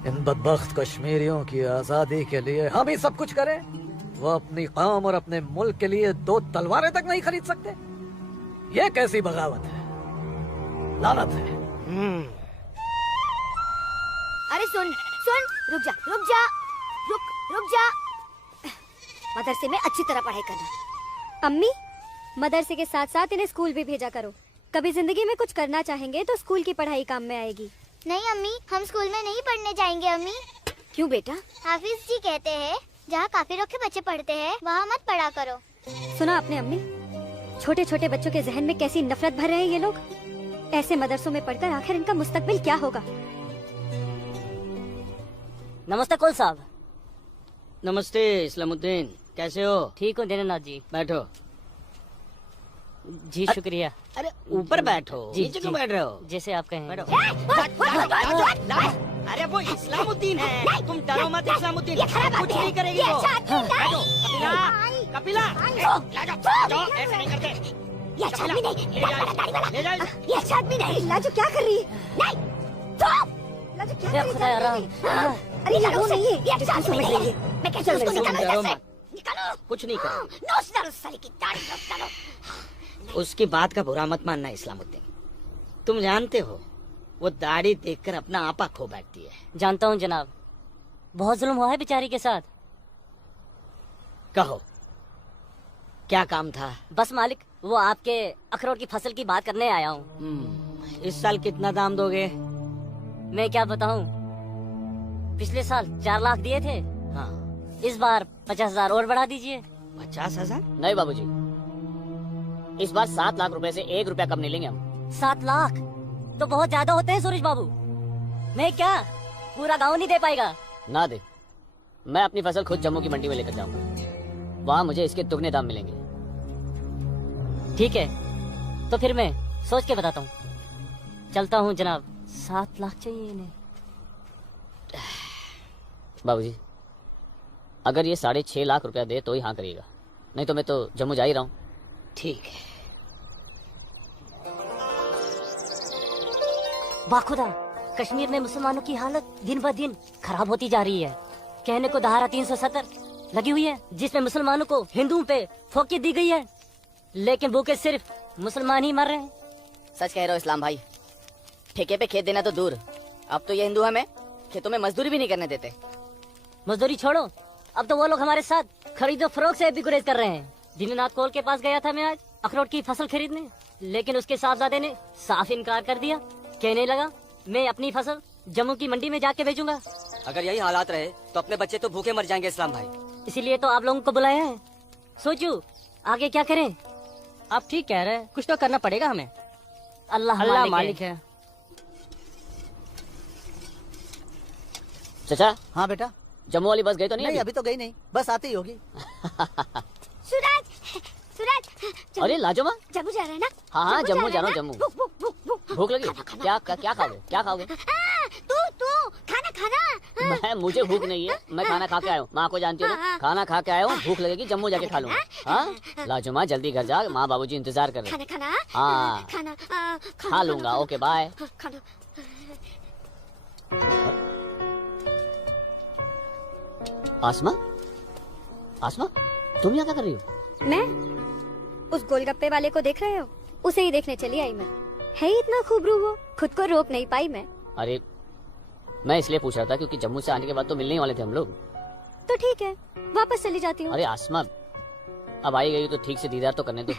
इन बदबख्त कश्मीरियों की आजादी के लिए हम ही सब कुछ करें, वो अपनी कौम और अपने मुल्क के लिए 2 तलवारें तक नहीं खरीद सकते। ये कैसी बगावत है, लानत है। अरे सुन सुन, रुक जा रुक जा, रुक जा। मदरसे में अच्छी तरह पढ़ाई करना। अम्मी, मदरसे के साथ साथ इन्हें स्कूल भी भेजा करो। कभी जिंदगी में कुछ करना चाहेंगे तो स्कूल की पढ़ाई काम में आएगी। नहीं अम्मी, हम स्कूल में नहीं पढ़ने जाएंगे अम्मी। क्यों बेटा? हाफिज जी कहते हैं जहाँ काफिरों के बच्चे पढ़ते हैं वहाँ मत पढ़ा करो। सुना आपने अम्मी? छोटे छोटे बच्चों के जहन में कैसी नफरत भर रहे हैं ये लोग। ऐसे मदरसों में पढ़कर आखिर इनका मुस्तकबिल क्या होगा? नमस्ते कुल साहब। नमस्ते इस्लामुद्दीन, कैसे हो? ठीक हो दीनानाथ जी। बैठो। जी शुक्रिया। अरे ऊपर बैठो, जी, नीचे क्यों जी। बैठ रहे हो? जैसे आप कहें। बैठो। अरे वो इस्लामुद्दीन है, तुम डरो मत। इस्लामुद्दीन कुछ नहीं करेगी वो। बैठो। कपिला, कपिला, ऐसे नहीं करते। ये अच्छा आदमी नहीं, ले जाओ। ये अच्छा आदमी नहीं। लाजो क्या कर रही है? नहीं, लाजो क्या कर रही है? अरे लाजो नहीं है, ये अच्छा आदमी नहीं है। मैं कैसे उसको निकालूं? निकालो। कुछ नहीं करो। नोच डालो साले की दाढ़ी, नोच डालो। उसकी बात का बुरा मत मानना इस्लामुद्दीन। तुम जानते हो वो दाढ़ी देखकर अपना आपा खो बैठती है। जानता हूँ जनाब, बहुत जुल्म हुआ है बेचारी के साथ। कहो क्या काम था? बस मालिक, वो आपके अखरोट की फसल की बात करने आया हूँ। इस साल कितना दाम दोगे? मैं क्या बताऊँ, पिछले साल 4 लाख दिए थे। हाँ, इस बार 50,000 और बढ़ा दीजिए। 50,000? नहीं बाबूजी, इस बार 7 लाख रुपए से 1 रुपया कम नहीं लेंगे हम। 7 लाख तो बहुत ज्यादा होते हैं सुरेश बाबू। मैं क्या पूरा गांव नहीं दे पाएगा? ना दे, मैं अपनी फसल खुद जम्मू की मंडी में लेकर जाऊंगा। वहाँ मुझे इसके दुगने दाम मिलेंगे। ठीक है, तो फिर मैं सोच के बताता हूँ। चलता हूँ जनाब। 7 लाख चाहिए इन्हें। बाबूजी, अगर ये 6.5 लाख रुपया दे तो ही हाँ करिएगा, नहीं तो मैं तो जम्मू जा ही रहा हूँ। ठीक है। बाखुदा, कश्मीर में मुसलमानों की हालत दिन ब दिन खराब होती जा रही है। कहने को धारा 370 लगी हुई है, जिसमें मुसलमानों को हिंदुओं पे फोकियत दी गई है, लेकिन भूखे सिर्फ मुसलमान ही मर रहे हैं। सच कह रहे हो इस्लाम भाई। ठेके पे खेत देना तो दूर, अब तो ये हिंदू हमें खेतों में मजदूरी भी नहीं करने देते। मजदूरी छोड़ो, अब तो वो लोग हमारे साथ खरीदो फरोख्त से भी गुरेज कर रहे हैं। दीनानाथ कोल के पास गया था मैं आज अखरोट की फसल खरीदने, लेकिन उसके साहबजादे ने साफ इनकार कर दिया। कहने लगा मैं अपनी फसल जम्मू की मंडी में जाके बेचूंगा। अगर यही हालात रहे तो अपने बच्चे तो भूखे मर जाएंगे इस्लाम भाई। इसीलिए तो आप लोगों को बुलाया है। सोचो आगे क्या करें। आप ठीक कह रहे हैं, कुछ तो करना पड़ेगा हमें। अल्लाह मालिक है। चाचा। हाँ बेटा। जम्मू वाली बस गई तो नहीं? अभी तो गई नहीं, बस आती ही होगी। सूरज अरे लाजो माँ, जम्मू जा रहे हैं ना? हाँ जम्मू जा रहा हूँ। जम्मू भूख लगी? खाना, क्या खाओगे? क्या खाओगे? तू खाना। मैं मुझे भूख नहीं है, मैं खाना खा के आया हूँ। माँ को जानती हो ना, खाना खा के आया हूँ। भूख लगेगी जम्मू जाके खा लूंगा। हाँ लाजो माँ जल्दी घर जा, माँ बाबूजी इंतजार कर रहे। खाना हाँ खा लूंगा। Okay bye. आसमा, आसमा तुम यहाँ क्या कर रही हो? मैं उस गोलगप्पे वाले को देख रहे हो? उसे ही देखने चली आई मैं। है ही इतना खूबरू वो, खुद को रोक नहीं पाई मैं। अरे मैं इसलिए पूछ रहा था क्योंकि जम्मू से आने के बाद तो मिलने ही वाले थे हम लोग। तो ठीक है, वापस चली जाती हूँ। अरे आसमा अब आई गई तो ठीक से दीदार तो करने दो।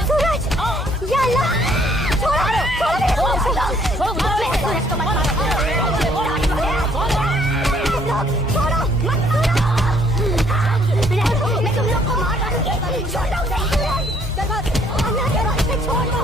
सूरज, या अल्लाह, मैं तुम लोग को मार डालूंगी। छोड़ दो उसे। अल्लाह के वास्ते छोड़ दो।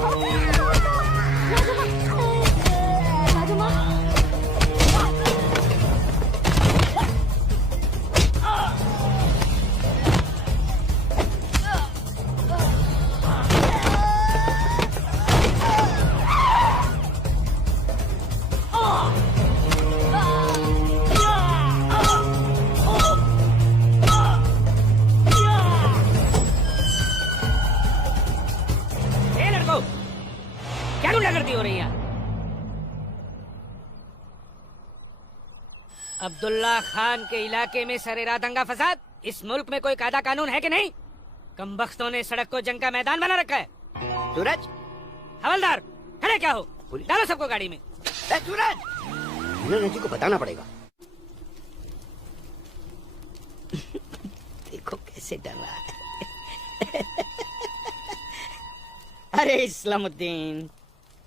क्या गुंडागर्दी हो रही है? अब्दुल्ला खान के इलाके में सरेराह दंगा फसाद। इस मुल्क में कोई कायदा कानून है कि नहीं? कमबख्तों ने सड़क को जंग का मैदान बना रखा है। सूरज, हवलदार खड़े क्या हो? डालो सबको गाड़ी में। सूरज, मीना जी को बताना पड़ेगा। देखो कैसे डर रहा है। अरे इस्लामुद्दीन,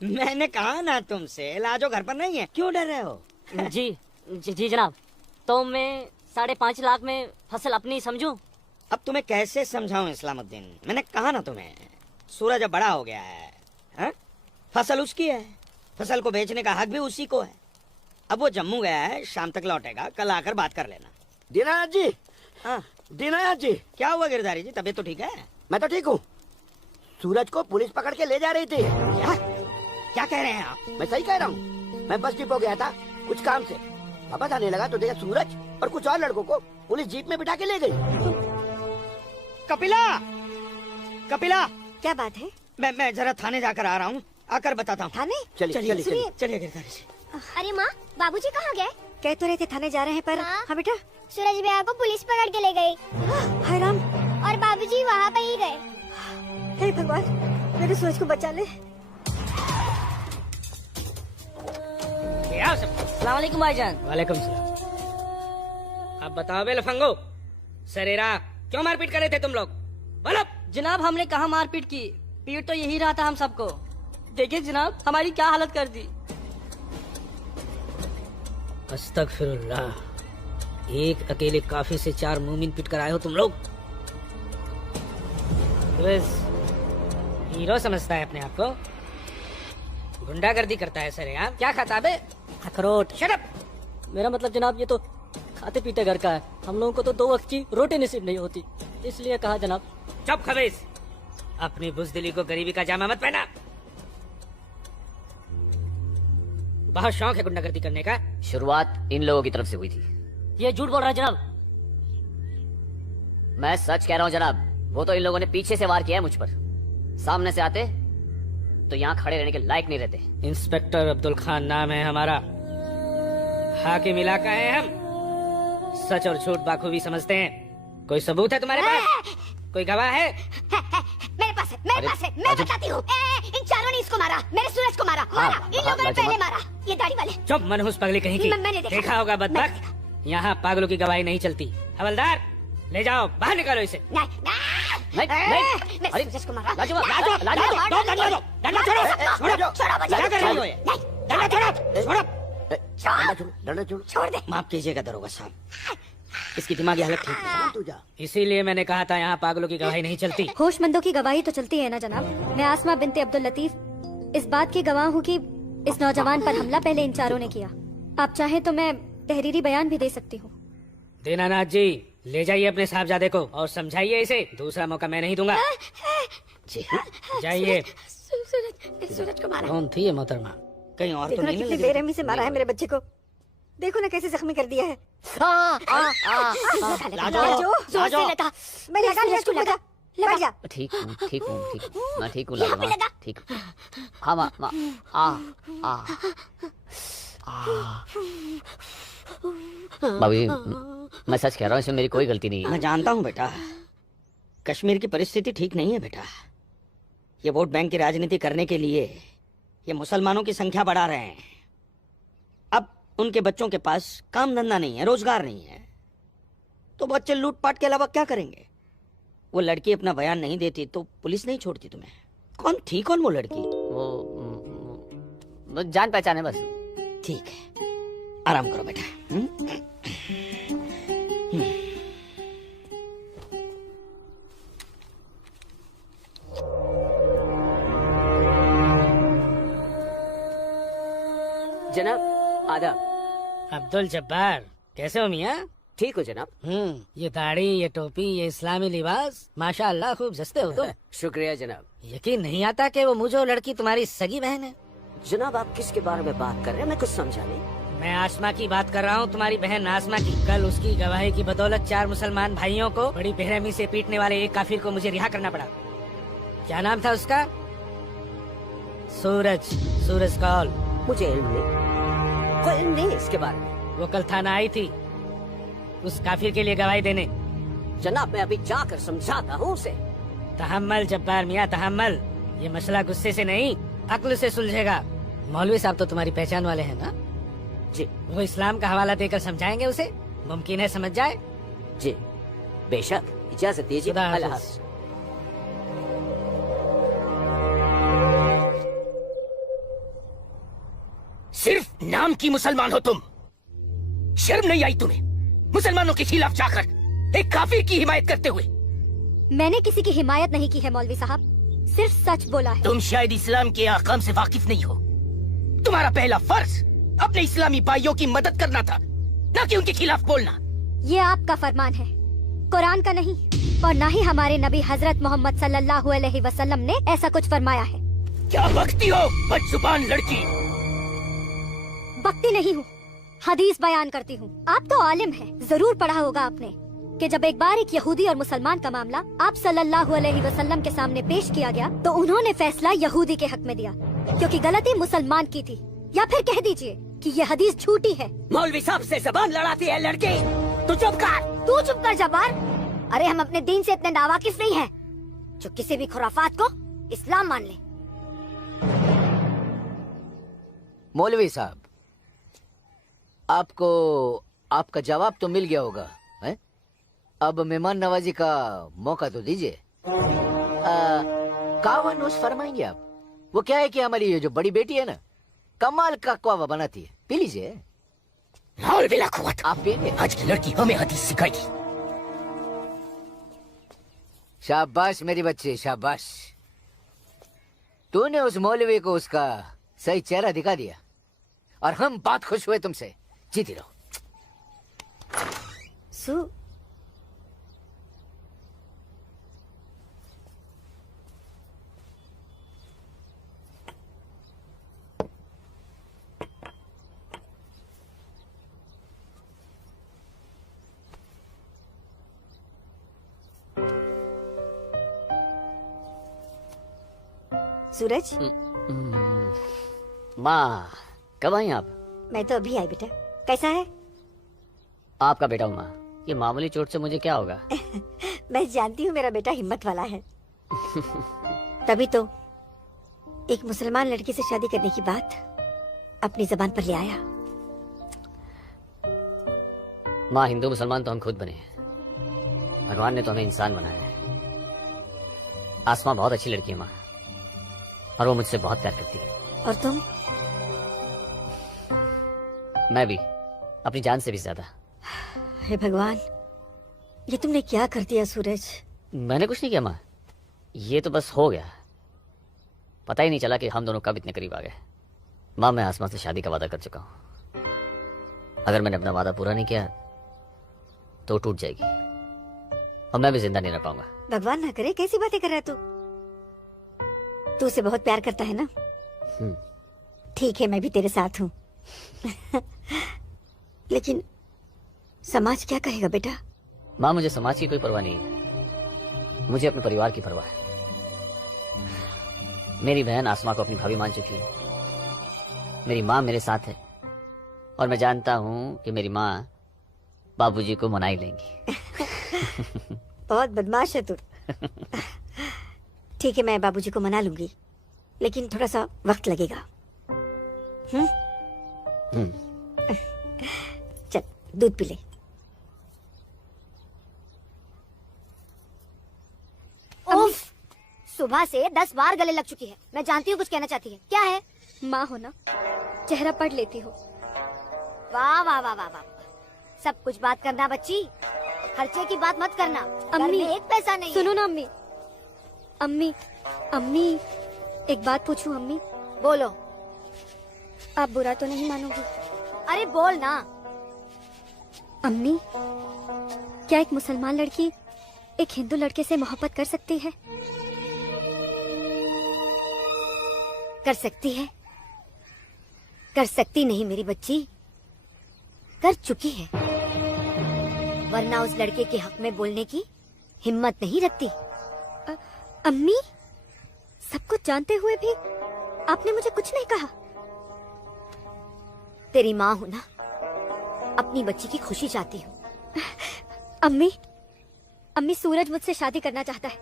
मैंने कहा ना तुमसे लाजो घर पर नहीं है, क्यों डर रहे हो? जी जनाब। तो मैं 5.5 लाख में फसल अपनी समझूं? अब तुम्हें कैसे समझाऊं इस्लामुद्दीन? मैंने कहा ना तुम्हें, सूरज अब बड़ा हो गया है, हा? फसल उसकी है, फसल को बेचने का हक भी उसी को है। अब वो जम्मू गया है, शाम तक लौटेगा, कल आकर बात कर लेना। दीनानाथ जी। हाँ दीनानाथ जी। क्या हुआ गिरधारी जी, तबीयत तो ठीक है? मैं तो ठीक हूँ। सूरज को पुलिस पकड़ के ले जा रही थी। क्या कह रहे हैं आप? मैं सही कह रहा हूँ। मैं बस डिपो गया था कुछ काम से, वापस आने लगा तो देखा सूरज और कुछ और लड़कों को पुलिस जीप में बिठा के ले गई। कपिला, कपिला, क्या बात है? मैं जरा थाने जाकर आ रहा हूँ, आकर बताता हूँ। थाने? चलिए गिरधारी जी। अरे माँ, बाबूजी कहाँ गए? कह तो रहे थे थाने जा रहे हैं पर। हाँ बेटा। सूरज भैया को पुलिस पकड़ के ले गई। हाय राम। और बाबूजी वहाँ पे ही गए। हे भगवान, मेरे सूरज को बचा ले। अस्सलाम वालेकुम भाईजान। वालेकुम सलाम। अब बताओ बे लफंगो, सरेरा क्यों मारपीट कर रहे थे तुम लोग? बोलो। जनाब हमने कहा मारपीट की, पीट तो यही रहा था हम सबको। देखिए जनाब हमारी क्या हालत कर दी। अस्तगफिरुल्लाह, एक अकेले काफी से 4 मूमिन पिट कर आए हो तुम लोग। बस हीरो समझता है अपने आप को, गुंडागर्दी करता है। सर यार क्या खाता बे? अखरोट। Shut up. मेरा मतलब जनाब ये तो खाते पीते घर का है, हम लोगों को तो 2 वक्त की रोटी नसीब नहीं होती, इसलिए कहा जनाब। चुप खबीस, अपनी बुज़दिली को गरीबी का जामा मत पहना। बहुत शौक है गुंडागर्दी करने का। शुरुआत इन लोगों की तरफ से हुई थी। ये झूठ बोल रहा है जनाब। मैं सच कह रहा हूँ जनाब, वो तो इन लोगों ने पीछे से वार किया है मुझ पर। सामने से आते तो यहाँ खड़े रहने के लायक नहीं रहते। इंस्पेक्टर अब्दुल खान नाम है हमारा, हाकिम इलाका है हम, सच और झूठ बाखूबी समझते हैं। कोई सबूत है तुम्हारे पास? कोई गवाह है? मेरे पास है, मेरे पास है, मैं बताती हूँ। इन चारों ने इसको मारा, मेरे सूरज को मारा, इन लोगों ने पहले मारा, ये दाढ़ी वाले। चुप मनहूस पगली कहीं की। मैंने देखा होगा बदबख्त, यहाँ पागलों की गवाही नहीं चलती। हवलदार ले जाओ, बाहर निकालो इसे। नहीं, नहीं नहीं मैं सूरज को मारा। लाजवाब, लाजवाब, लाजवाब, लाजवाब, दो डंडा दो, डंडा छोड़ो, छोड़ो, क्या कर रही हो ये? डंडा छोड़ो, छोड़ो, छोड़ दे। माफ कीजिएगा दरोगा साहब, इसकी दिमागी हालत ठीक नहीं। तू जा। इसीलिए मैंने कहा था यहाँ पागलों की गवाही नहीं चलती। होशमंदों की गवाही तो चलती है ना जनाब। मैं आसमा बिनते अब्दुल लतीफ इस बात की गवाह हूँ कि इस नौजवान पर हमला पहले इन चारों ने किया। आप चाहें तो मैं तहरीरी बयान भी दे सकती हूँ। दीनानाथ जी, ले जाइए अपने साहबजादे को और समझाइए इसे। दूसरा मौका मैं नहीं दूंगा। जी जाइए। सूरज को मारा। कौन थी ये मोहतरमा? कहीं और तो देखो ना नहीं कितनी लगी? बेरहमी से मारा है मेरे बच्चे को। देखो ना कैसे जख्मी कर दिया है। जोर से लगा। मैं लगा लिया, चुप हो जा। बैठ जा। ठीक हूँ, ठीक हूँ, ठीक हूँ, मैं ठीक हूँ लाजवाब, ठीक हूँ। हाँ माँ, माँ, भाभी, मैं सच कह रहा हूँ, इसमें मेरी कोई गलती नहीं है। मैं जानता हूँ बेटा, कश्मीर की परिस्थिति ठीक नहीं है बेटा। ये वोट बैंक की राजनीति करने के लिए ये मुसलमानों की संख्या बढ़ा रहे हैं। अब उनके बच्चों के पास काम धंधा नहीं है, रोजगार नहीं है, तो बच्चे लूटपाट के अलावा क्या करेंगे? वो लड़की अपना बयान नहीं देती तो पुलिस नहीं छोड़ती तुम्हें। कौन थी, कौन वो लड़की? वो जान पहचान है बस। ठीक है, आराम करो बेटा। जनाब आदाब। अब्दुल जब्बार, कैसे हो मियाँ? ठीक हो जनाब? ये दाढ़ी, ये टोपी, ये इस्लामी लिबास, माशाअल्लाह खूब सस्ते हो तुम। शुक्रिया जनाब। यकीन नहीं आता कि वो मुझे लड़की तुम्हारी सगी बहन है। जनाब आप किसके बारे में बात कर रहे हैं? मैं कुछ समझा नहीं। मैं आसमा की बात कर रहा हूँ, तुम्हारी बहन आसमा की। कल उसकी गवाही की बदौलत 4 मुसलमान भाइयों को बड़ी बेरहमी से पीटने वाले एक काफिर को मुझे रिहा करना पड़ा। क्या नाम था उसका? सूरज, सूरज कौल। मुझे इल्म नहीं, कोई इल्म नहीं इसके बारे में। वो कल थाना आई थी उस काफिर के लिए गवाही देने। जनाब मैं अभी जाकर समझाता हूँ उसे। तहम्मल जब्बार मियाँ, तहम्मल। ये मसला गुस्से से नहीं, अक्ल से सुलझेगा। मौलवी साहब तो तुम्हारी पहचान वाले हैं ना? जी। वो इस्लाम का हवाला देकर समझाएंगे उसे, मुमकिन है समझ जाए। जी बेशक, इजाजत दीजिए। खुदा हाफिज। अल्लाह हाफिज। सिर्फ नाम की मुसलमान हो तुम, शर्म नहीं आई तुम्हें मुसलमानों के खिलाफ जाकर एक काफिर की हिमायत करते हुए? मैंने किसी की हिमायत नहीं की है मौलवी साहब, सिर्फ सच बोला है। तुम शायद इस्लाम के अहकाम से वाकिफ नहीं हो। तुम्हारा पहला फर्ज अपने इस्लामी भाइयों की मदद करना था, न कि उनके खिलाफ बोलना। ये आपका फरमान है, कुरान का नहीं, और न ही हमारे नबी हजरत मोहम्मद सल्लल्लाहु अलैहि वसल्लम ने ऐसा कुछ फरमाया है। क्या बकती हो बदजुबान लड़की? बकती नहीं हूँ, हदीस बयान करती हूँ। आप तो आलिम हैं, जरूर पढ़ा होगा आपने कि जब एक बार एक यहूदी और मुसलमान का मामला आप सल्लल्लाहु अलैहि वसल्लम के सामने पेश किया गया तो उन्होंने फैसला यहूदी के हक में दिया, क्योंकि गलती मुसलमान की थी। या फिर कह दीजिए कि ये हदीस झूठी है। मौलवी साहब से जबान लड़ाती है लड़की। तू चुप कर। तू चुप कर जब्बार। अरे हम अपने दीन से इतने नावाकिफ नहीं हैं जो किसी भी खुराफात को इस्लाम मान ले। मौलवी साहब, आपको आपका जवाब तो मिल गया होगा, है? अब मेहमान नवाजी का मौका तो दीजिए। कावा नोश फरमाएंगे आप? वो क्या है कि हमारी ये जो बड़ी बेटी है ना, कमाल का कवा बनाती है। पी लीजिए। आप पीजिए। आज की लड़की हमें हदीस सिखाएगी। शाबाश मेरी बच्चे, शाबाश। तूने उस मौलवी को उसका सही चेहरा दिखा दिया और हम बहुत खुश हुए तुमसे। जीती रहो। सूरज, माँ कब आई आप? मैं तो अभी आई बेटा। कैसा है? आपका बेटा हूँ माँ, ये मामूली चोट से मुझे क्या होगा? मैं जानती हूँ मेरा बेटा हिम्मत वाला है। तभी तो एक मुसलमान लड़की से शादी करने की बात अपनी जबान पर ले आया। माँ, हिंदू मुसलमान तो हम खुद बने हैं, भगवान ने तो हमें इंसान बनाया है। आसमां बहुत अच्छी लड़की है माँ, और वो मुझसे बहुत प्यार करती है। और तुम? मैं भी, अपनी जान से भी ज्यादा। हे भगवान, ये तुमने क्या कर दिया सूरज? मैंने कुछ नहीं किया माँ, ये तो बस हो गया। पता ही नहीं चला कि हम दोनों कब इतने करीब आ गए। माँ, मैं आसमां से शादी का वादा कर चुका हूँ। अगर मैंने अपना वादा पूरा नहीं किया तो टूट जाएगी और मैं भी जिंदा नहीं रह पाऊंगा। भगवान ना करे, कैसी बातें कर रहा है तू उसे बहुत प्यार करता है ना? ठीक है, मैं भी तेरे साथ हूँ। लेकिन समाज क्या कहेगा बेटा? माँ, मुझे समाज की कोई परवाह नहीं है, मुझे अपने परिवार की परवाह है। मेरी बहन आसमां को अपनी भाभी मान चुकी है, मेरी माँ मेरे साथ है, और मैं जानता हूँ कि मेरी माँ बाबूजी को मना ही लेंगी। बहुत बदमाश है तू। ठीक है, मैं बाबूजी को मना लूंगी, लेकिन थोड़ा सा वक्त लगेगा। चल दूध पी ले। उफ, सुबह से 10 बार गले लग चुकी है। मैं जानती हूँ कुछ कहना चाहती है। क्या है? माँ हो ना, चेहरा पढ़ लेती हो। वाह वाह वाह वाह वाह, सब कुछ बात करना बच्ची, खर्चे की बात मत करना। अम्मी, एक पैसा नहीं। सुनो ना अम्मी। अम्मी, अम्मी, एक बात पूछूं अम्मी? बोलो। आप बुरा तो नहीं मानोगी? अरे बोल ना। अम्मी, क्या एक मुसलमान लड़की एक हिंदू लड़के से मोहब्बत कर सकती है? कर सकती है, कर सकती नहीं मेरी बच्ची, कर चुकी है, वरना उस लड़के के हक में बोलने की हिम्मत नहीं रखती। अम्मी, सब कुछ जानते हुए भी आपने मुझे कुछ नहीं कहा। तेरी माँ हूं ना, अपनी बच्ची की खुशी चाहती हूँ। अम्मी, अम्मी, सूरज मुझसे शादी करना चाहता है,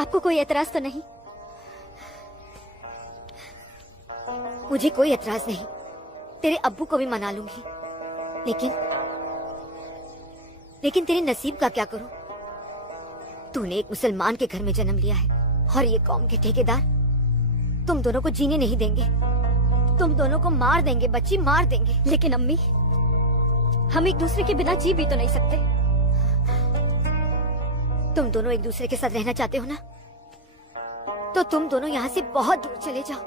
आपको कोई एतराज तो नहीं? मुझे कोई एतराज नहीं, तेरे अब्बू को भी मना लूंगी, लेकिन तेरे नसीब का क्या करूं? तूने एक मुसलमान के घर में जन्म लिया है, और ये कौम के ठेकेदार तुम दोनों को जीने नहीं देंगे, तुम दोनों को मार देंगे बच्ची, मार देंगे। लेकिन अम्मी, हम एक दूसरे के बिना जी भी तो नहीं सकते। तुम दोनों एक दूसरे के साथ रहना चाहते हो ना, तो तुम दोनों यहाँ से बहुत दूर चले जाओ,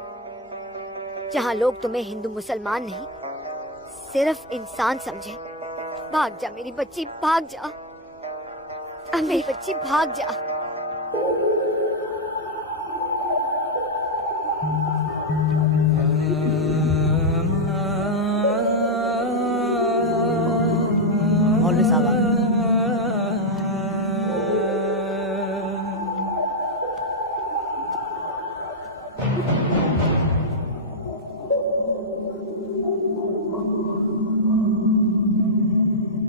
जहाँ लोग तुम्हें हिंदू मुसलमान नहीं, सिर्फ इंसान समझे। भाग जा मेरी बच्ची, भाग जा मेरी बच्ची, भाग जा। मौलवी साहब,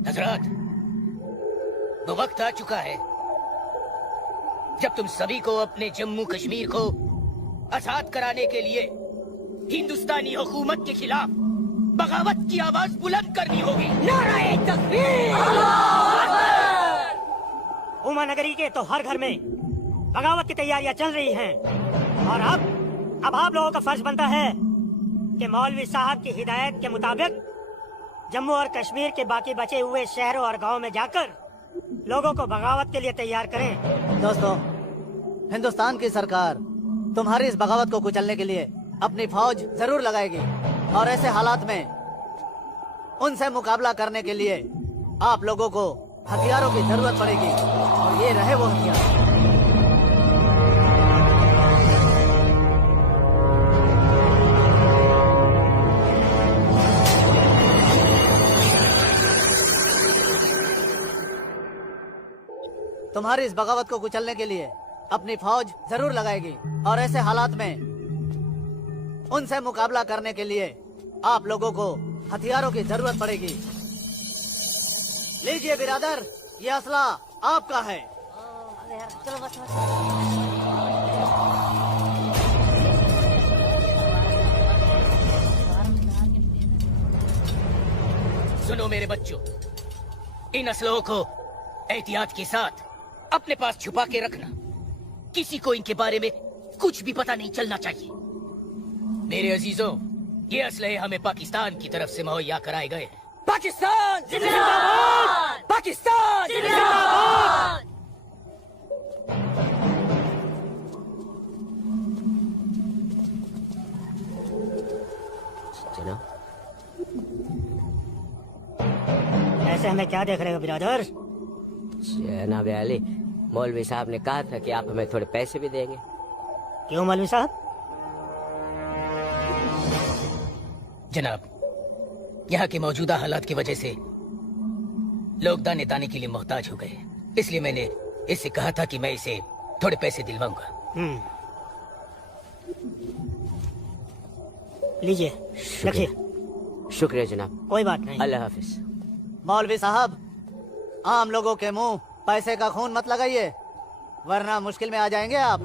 हजरत, वो वक्त आ चुका है जब तुम सभी को अपने जम्मू कश्मीर को आजाद कराने के लिए हिंदुस्तानी हुकूमत के खिलाफ बगावत की आवाज बुलंद करनी होगी। नारे तकबीर! उमा नगरी के तो हर घर में बगावत की तैयारियां चल रही हैं, और अब आप लोगों का फर्ज बनता है कि मौलवी साहब की हिदायत के मुताबिक जम्मू और कश्मीर के बाकी बचे हुए शहरों और गांवों में जाकर लोगों को बगावत के लिए तैयार करें। दोस्तों, हिंदुस्तान की सरकार तुम्हारी इस बगावत को कुचलने के लिए अपनी फौज जरूर लगाएगी, और ऐसे हालात में उनसे मुकाबला करने के लिए आप लोगों को हथियारों की जरूरत पड़ेगी, और ये रहे वो हथियार। तुम्हारी इस बगावत को कुचलने के लिए अपनी फौज जरूर लगाएगी, और ऐसे हालात में उनसे मुकाबला करने के लिए आप लोगों को हथियारों की जरूरत पड़ेगी। लीजिए बिरादर, ये असला आपका है। सुनो मेरे बच्चों, इन असलों को एहतियात के साथ अपने पास छुपा के रखना। किसी को इनके बारे में कुछ भी पता नहीं चलना चाहिए। मेरे अजीजों, ये असलहे हमें पाकिस्तान की तरफ से मुहैया कराए गए हैं। पाकिस्तान जिंदाबाद! पाकिस्तान जिंदाबाद! ऐसे हमें क्या देख रहे हो बिरादर? जनाब अली, मौलवी साहब ने कहा था कि आप हमें थोड़े पैसे भी देंगे। क्यों मौलवी साहब? जनाब, यहाँ के मौजूदा हालात की वजह से लोग दाने दाने के लिए मोहताज हो गए, इसलिए मैंने इससे कहा था कि मैं इसे थोड़े पैसे दिलवाऊंगा। लीजिए, रखिए। शुक्रिया जनाब। कोई बात नहीं। अल्लाह हाफिज। मौलवी साहब, आम लोगों के मुंह पैसे का खून मत लगाइए, वरना मुश्किल में आ जाएंगे आप।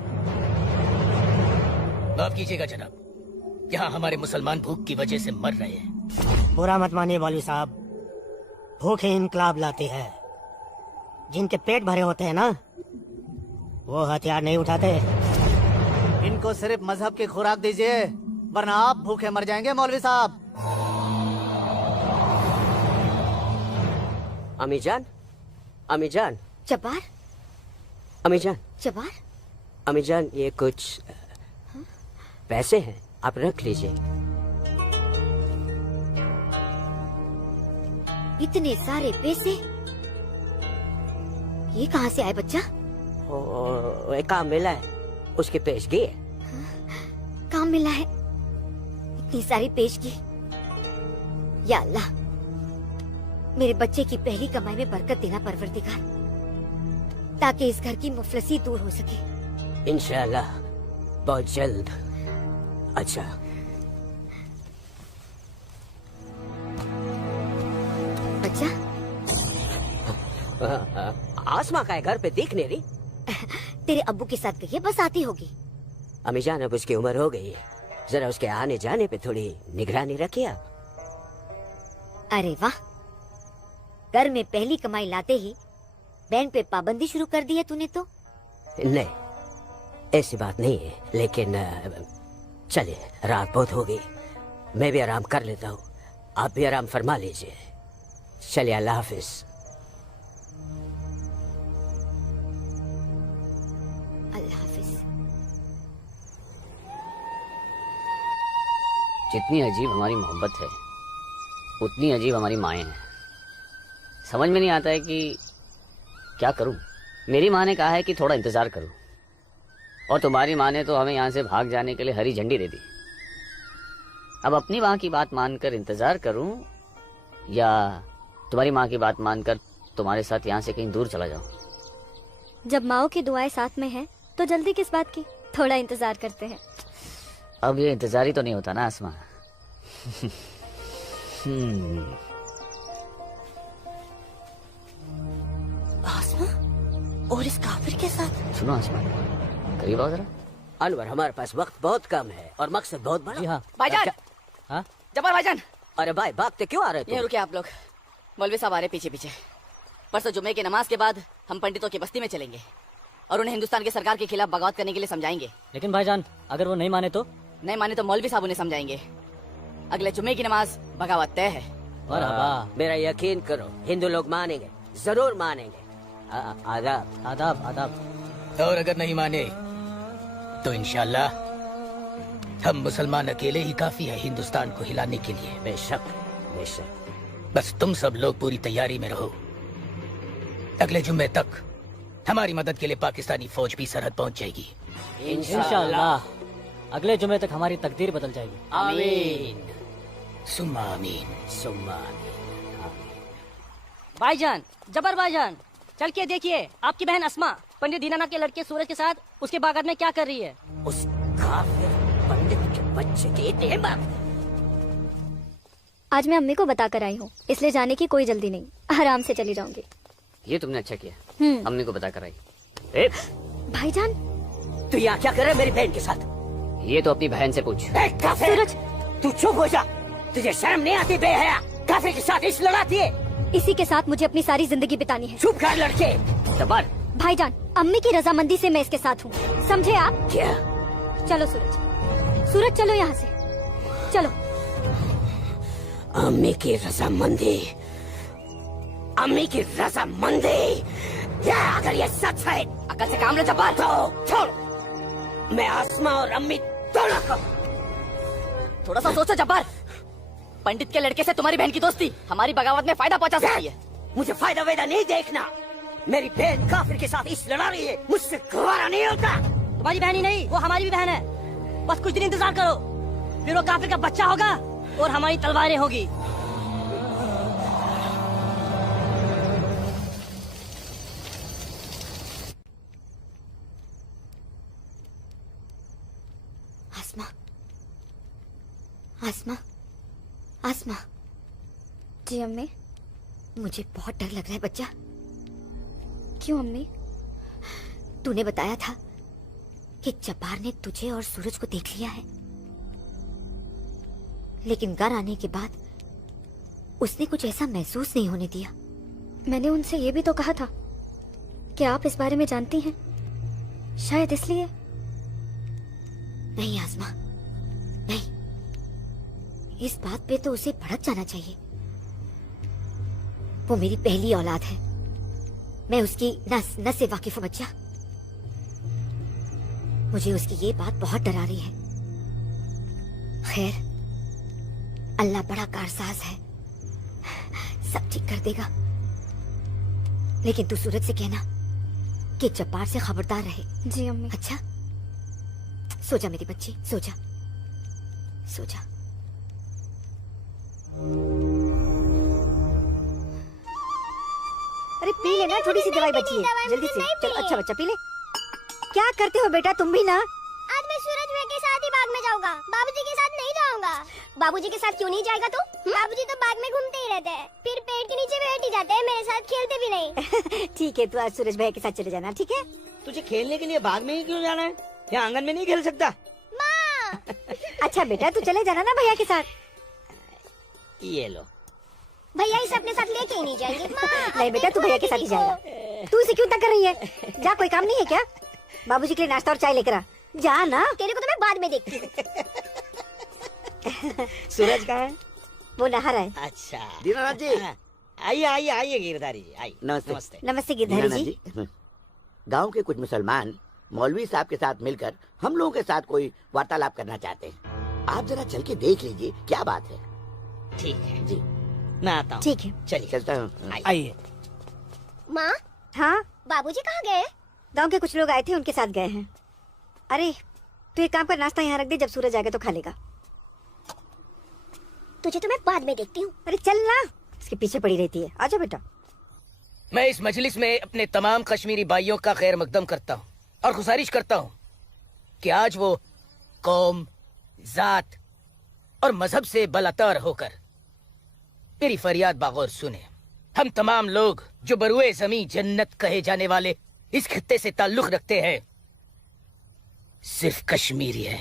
माफ कीजिएगा जनाब, यहाँ हमारे मुसलमान भूख की वजह से मर रहे हैं। बुरा मत मानिए मौलवी साहब, भूखे इनकलाब लाते हैं। जिनके पेट भरे होते हैं ना, वो हथियार नहीं उठाते। इनको सिर्फ मजहब की खुराक दीजिए, वरना आप भूखे मर जाएंगे मौलवी साहब। अम्मी जान, अम्मी जान। जब्बार, अम्मी जान, जब्बार, अम्मी जान, ये कुछ पैसे हैं, आप रख लीजिए। इतने सारे पैसे ये कहाँ से आए बच्चा? एक काम मिला है, उसकी पेशगी है। काम मिला है? इतनी सारी पेशगी। या अल्लाह, मेरे बच्चे की पहली कमाई में बरकत देना परवरदिगार, ताकि इस घर की मुफलसी दूर हो सके। इंशाअल्लाह बहुत जल्द। अच्छा, बच्चा, आसमा का है, घर पे दिख नहीं रही। तेरे अब्बू के साथ गई है, बस आती होगी। अम्मी जान, अब उसकी उम्र हो गई है, जरा उसके आने जाने पे थोड़ी निगरानी रखिए आप। अरे वाह, घर में पहली कमाई लाते ही बैंड पे पाबंदी शुरू कर दी है तूने तो। नहीं, ऐसी बात नहीं है, लेकिन चलिए, रात बहुत हो गई, मैं भी आराम कर लेता हूँ, आप भी आराम फरमा लीजिए। चलिए, अल्लाह हाफिज। अल्लाह हाफिज। जितनी अजीब हमारी मोहब्बत है, उतनी अजीब हमारी माएँ हैं। समझ में नहीं आता है कि क्या करूं। मेरी माँ ने कहा है कि थोड़ा इंतजार करो, और तुम्हारी माँ ने तो हमें यहाँ से भाग जाने के लिए हरी झंडी दे दी। अब अपनी माँ की बात मानकर इंतजार करूं, या तुम्हारी माँ की बात मानकर तुम्हारे साथ यहाँ से कहीं दूर चला जाऊं? जब माओ की दुआएं साथ में हैं, तो जल्दी किस बात की? थोड़ा इंतजार करते हैं। अब ये इंतजार ही तो नहीं होता ना आसमा। आसमा और इस काफिर के साथ? सुनो आसमा, करीब आओ जरा। अनवर, हमारे पास वक्त बहुत कम है और मकसद बहुत बड़ा। हाँ भाईजान। हाँ? जब्बार भाईजान। अरे भाई, भागते क्यों आ रहे ये रुके आप लोग, मौलवी साहब आ रहे पीछे पीछे। परसों जुम्मे की नमाज के बाद हम पंडितों की बस्ती में चलेंगे और उन्हें हिंदुस्तान की सरकार के खिलाफ बगावत करने के लिए समझाएंगे। लेकिन भाईजान, अगर वो नहीं माने तो? नहीं माने तो मौलवी साहब उन्हें समझाएंगे। अगले जुम्मे की नमाज बगावत तय है। मेरा यकीन करो, हिंदू लोग मानेंगे, जरूर मानेंगे। आदाब आदाब आदाब। और अगर नहीं माने तो इंशाल्लाह हम मुसलमान अकेले ही काफी है हिंदुस्तान को हिलाने के लिए। बेशक बेशक। बस तुम सब लोग पूरी तैयारी में रहो। अगले जुम्मे तक हमारी मदद के लिए पाकिस्तानी फौज भी सरहद पहुंच जाएगी। इंशाल्लाह अगले जुम्मे तक हमारी तकदीर बदल जाएगी। आमीन सुम्मा आमीन सुम्मा आमीन। भाईजान, जबर भाईजान, चल के देखिए, आपकी बहन अस्मा पंडित दीनानाथ के लड़के सूरज के साथ उसके बागान में क्या कर रही है। उस काफिर पंडित के बच्चे की इतनी हिम्मत। आज मैं अम्मी को बता कर आई हूँ, इसलिए जाने की कोई जल्दी नहीं, आराम से चली जाऊंगी। ये तुमने अच्छा किया, अम्मी को बता कर आई। भाईजान, तू यहाँ क्या कर रहा है मेरी बहन के साथ? ये तो अपनी बहन से पूछ। सूरज, तू चुप हो जा, तुझे शर्म नहीं आती? बेहया काफिर के साथ इस लड़ाती है। इसी के साथ मुझे अपनी सारी जिंदगी बितानी है। चुप कर लड़के। जब्बार, भाईजान, अम्मी की रजामंदी से मैं इसके साथ हूँ, समझे आप? क्या? चलो सूरज, सूरज चलो यहाँ से, चलो। अम्मी की रजामंदी, अम्मी की रजामंदी, क्या अगर ये सच है? अकल से काम लो जब्बार। तो छोड़, मैं आसमा और अम्मी दोनों को। थोड़ा सा सोचो जब्बार, पंडित के लड़के से तुम्हारी बहन की दोस्ती हमारी बगावत में फायदा पहुंचा सकती है। मुझे फायदा वेदा नहीं देखना। मेरी बहन काफिर के साथ इस लड़ा रही है, मुझसे गवारा नहीं होता। तुम्हारी बहन ही नहीं, वो हमारी भी बहन है। बस कुछ दिन इंतजार करो, फिर वो काफिर का बच्चा होगा और हमारी तलवारें होगी। आसमा, आसमा, आसमा। जी अम्मी। मुझे बहुत डर लग रहा है बच्चा। क्यों अम्मी? तूने बताया था कि जब्बार ने तुझे और सूरज को देख लिया है, लेकिन घर आने के बाद उसने कुछ ऐसा महसूस नहीं होने दिया। मैंने उनसे ये भी तो कहा था कि आप इस बारे में जानती हैं, शायद इसलिए। नहीं आसमा, नहीं, इस बात पे तो उसे भड़क जाना चाहिए। वो मेरी पहली औलाद है, मैं उसकी नस नस से वाकिफ हूं बच्चा। मुझे उसकी ये बात बहुत डरा रही है। खैर, अल्लाह बड़ा कारसाज है, सब ठीक कर देगा। लेकिन तू सूरज से कहना कि जब्बार से खबरदार रहे। जी अम्मी। अच्छा, सो जा मेरी बच्ची, सो जा, सो जा। अरे पी लेना, थोड़ी सी दवाई बची है, जल्दी से। चल, अच्छा बच्चा पी ले। क्या करते हो बेटा तुम भी ना? आज मैं सूरज भाई के साथ ही बाग में जाऊंगा, बाबूजी के साथ नहीं जाऊंगा। बाबूजी के साथ क्यों नहीं जाएगा तू? बाबूजी तो बाग में घूमते ही रहते हैं, फिर पेड़ के नीचे बैठ ही जाते हैं, मेरे साथ खेलते भी नहीं। ठीक है, तू आज सूरज भाई के साथ चले जाना, ठीक है? तुझे खेलने के लिए बाग में ही क्यों जाना है? यहाँ आंगन में नहीं खेल सकता? अच्छा बेटा, तू चले जाना ना भैया के साथ। ये लो। भैया इसे अपने साथ लेके ही नहीं जाएंगे। नहीं बेटा, तू भैया के साथ ही जाएगा। तू इसे क्यों तक कर रही है? जा, कोई काम नहीं है क्या? बाबूजी के लिए नाश्ता और चाय लेकर आ। जा ना। तेरे को तो मैं बाद में देखती हूँ। सूरज कहाँ है? वो नहा रहा है। अच्छा दीनानाथ जी। आइए आइए आइए गिरधारी जी, आइए। नमस्ते। नमस्ते गिरधारी जी। गांव के कुछ मुसलमान मौलवी साहब के साथ मिलकर हम लोगों के साथ कोई वार्तालाप करना चाहते हैं। आप जरा चल के देख लीजिए क्या बात है। ठीक है जी, मैं आता हूँ। ठीक है, चलिए चलता हूँ। आइए। माँ, हाँ बाबूजी कहाँ गए? गांव के कुछ लोग आए थे, उनके साथ गए हैं। अरे तू एक काम कर, नाश्ता यहाँ रख दे, जब सूरज आएगा तो खा लेगा। तुझे तो मैं बाद में देखती हूँ। अरे चल ना, इसके पीछे पड़ी रहती है। आजा बेटा। मैं इस मजलिस में अपने तमाम कश्मीरी भाइयों का खैर मकदम करता हूँ और गुजारिश करता हूँ कि आज वो कौम, जात और मजहब से बलातर होकर मेरी फरियाद बागौर सुने। हम तमाम लोग जो बरुए जमी जन्नत कहे जाने वाले इस खित्ते से ताल्लुक रखते हैं, सिर्फ कश्मीरी है।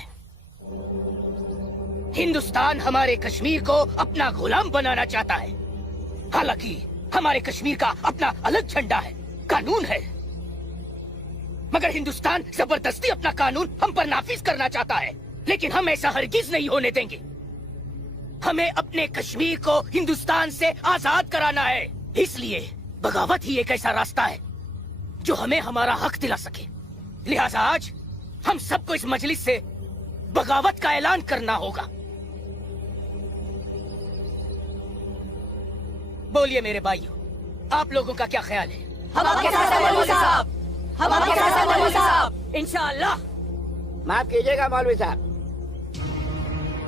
हिंदुस्तान हमारे कश्मीर को अपना गुलाम बनाना चाहता है। हालांकि हमारे कश्मीर का अपना अलग झंडा है, कानून है, मगर हिंदुस्तान जबरदस्ती अपना कानून हम पर नाफिज करना चाहता है। लेकिन हम ऐसा हरगिज नहीं होने देंगे। हमें अपने कश्मीर को हिंदुस्तान से आजाद कराना है। इसलिए बगावत ही एक ऐसा रास्ता है जो हमें हमारा हक दिला सके। लिहाजा आज हम सबको इस मजलिस से बगावत का ऐलान करना होगा। बोलिए मेरे भाइयों, आप लोगों का क्या ख्याल है? हम आपके साथ हैं मौलवी साहब, हम आपके साथ हैं मौलवी साहब। इंशाअल्लाह। माफ कीजिएगा मौलवी साहब,